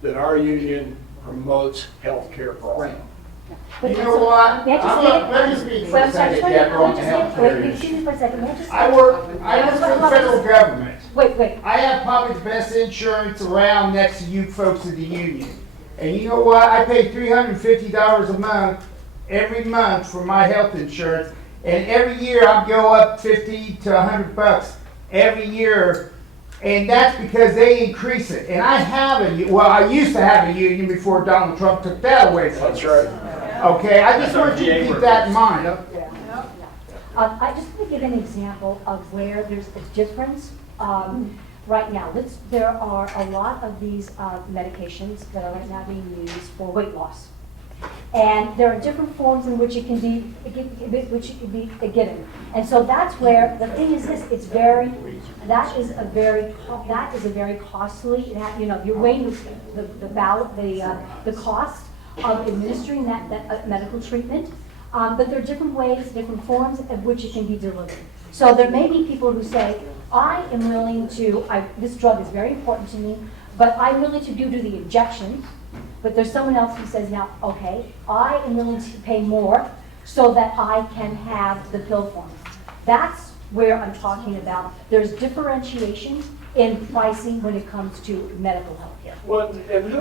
that our union promotes health care for all. Right. But You know what? may I just I'm say not- it? let me speak for Well, a I'm sorry, second, just Deborah, wait, on the health wait, care excuse me for a second, may I just say? I work for the federal government. Wait. I have probably the best insurance around next to you folks in the union. And you know what? I pay $350 a month, every month for my health insurance. And every year I go up 50 to $100 every year. And that's because they increase it. And I used to have a union before Donald Trump took that away from us. That's right. Okay, I just want you to keep that in mind. I just want to give an example of where there's a difference right now. There are a lot of these medications that are right now being used for weight loss. And there are different forms in which it can be given. And so that's where, the thing is this, that is a very costly, you're weighing the cost of administering that medical treatment. But there are different ways, different forms of which it can be delivered. So there may be people who say, I am willing to, this drug is very important to me, but I'm willing to do the injections. But there's someone else who says, now, okay, I am willing to pay more so that I can have the pill forms. That's where I'm talking about. There's differentiation in pricing when it comes to medical health care. Well, and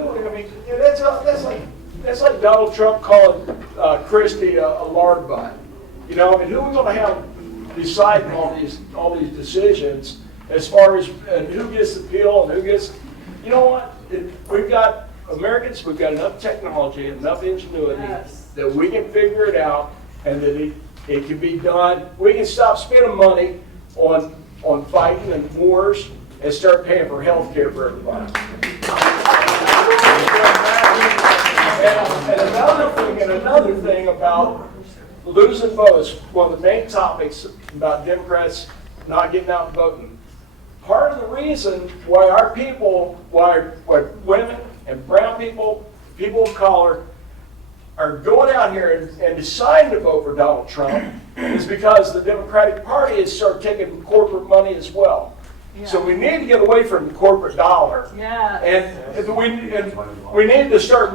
that's like Donald Trump calling Christie a lard butt. And who are we going to have deciding all these decisions as far as and who gets the pill and who gets, you know what? We've got Americans, we've got enough technology, enough ingenuity that we can figure it out and that it can be done. We can stop spending money on fighting and wars and start paying for health care for everybody. And another thing about losing votes, one of the main topics about Democrats not getting out and voting. Part of the reason why our people, why women and brown people, people of color, are going out here and deciding to vote for Donald Trump is because the Democratic Party has started taking corporate money as well. Yeah. So we need to get away from the corporate dollar. Yeah. And we need to start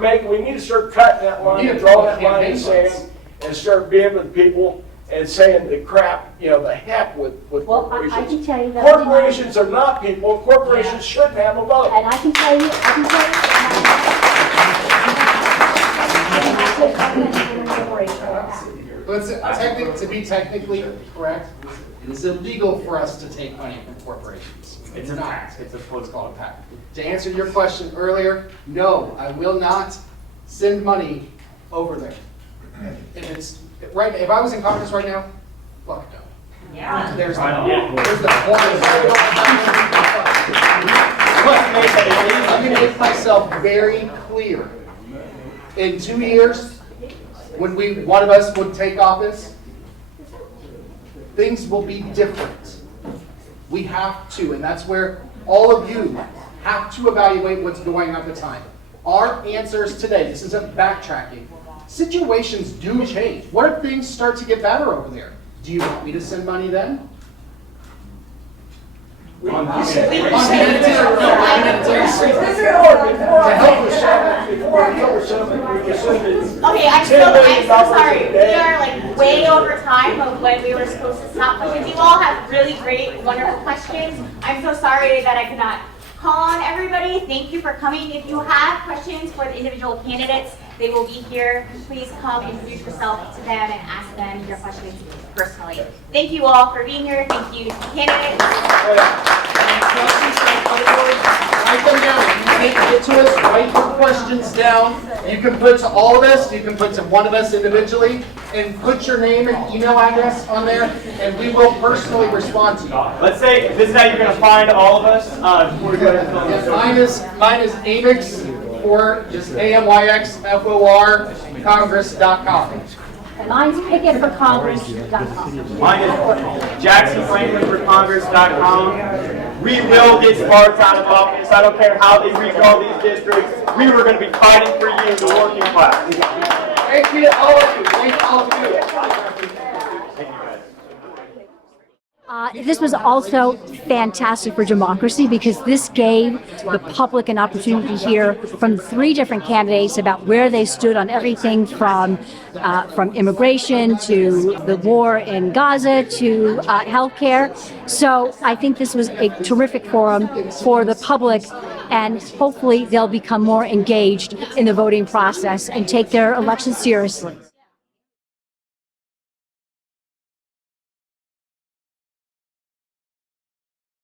cutting that line and drawing that line in the sand and start being with people and saying the crap, the heck with corporations. I can tell you that corporations are not people. Corporations shouldn't have a vote. And I can tell you. To be technically correct, it is illegal for us to take money from corporations. It's not. It's what's called a PAC. To answer your question earlier, no, I will not send money over there. If I was in Congress right now, fuck no. Yeah. There's the point. I'm going to make myself very clear. In 2 years, when one of us would take office, things will be different. We have to, and that's where all of you have to evaluate what's going on at the time. Our answers today, this isn't backtracking. Situations do change. What if things start to get better over there? Do you want me to send money then? Okay, I'm so sorry. We are like way over time of when we were supposed to stop because you all have really great, wonderful questions. I'm so sorry that I could not call on everybody. Thank you for coming. If you have questions for the individual candidates, They will be here. Please come introduce yourself to them and ask them your questions personally. Thank you all for being here. Thank you to the candidates. Write them down. You can't get to us, write your questions down. You can put to all of us, you can put to one of us individually, and put your name and email address on there, and we will personally respond to you. Let's say this is how you're going to find all of us. Before we go ahead and Yes, mine is Amyx, or just AMYXFOR, Congress.com. And mine's Pickett for Congress.com. Mine is JacksonFranklinForCongress.com. We will get Sparks out of office. I don't care how they redraw these districts. We were going to be fighting for you, the working class. Thank you to all of you. Thank all of you. This was also fantastic for democracy because this gave the public an opportunity to hear from 3 different candidates about where they stood on everything from immigration to the war in Gaza to healthcare. So I think this was a terrific forum for the public, and hopefully they'll become more engaged in the voting process and take their election seriously.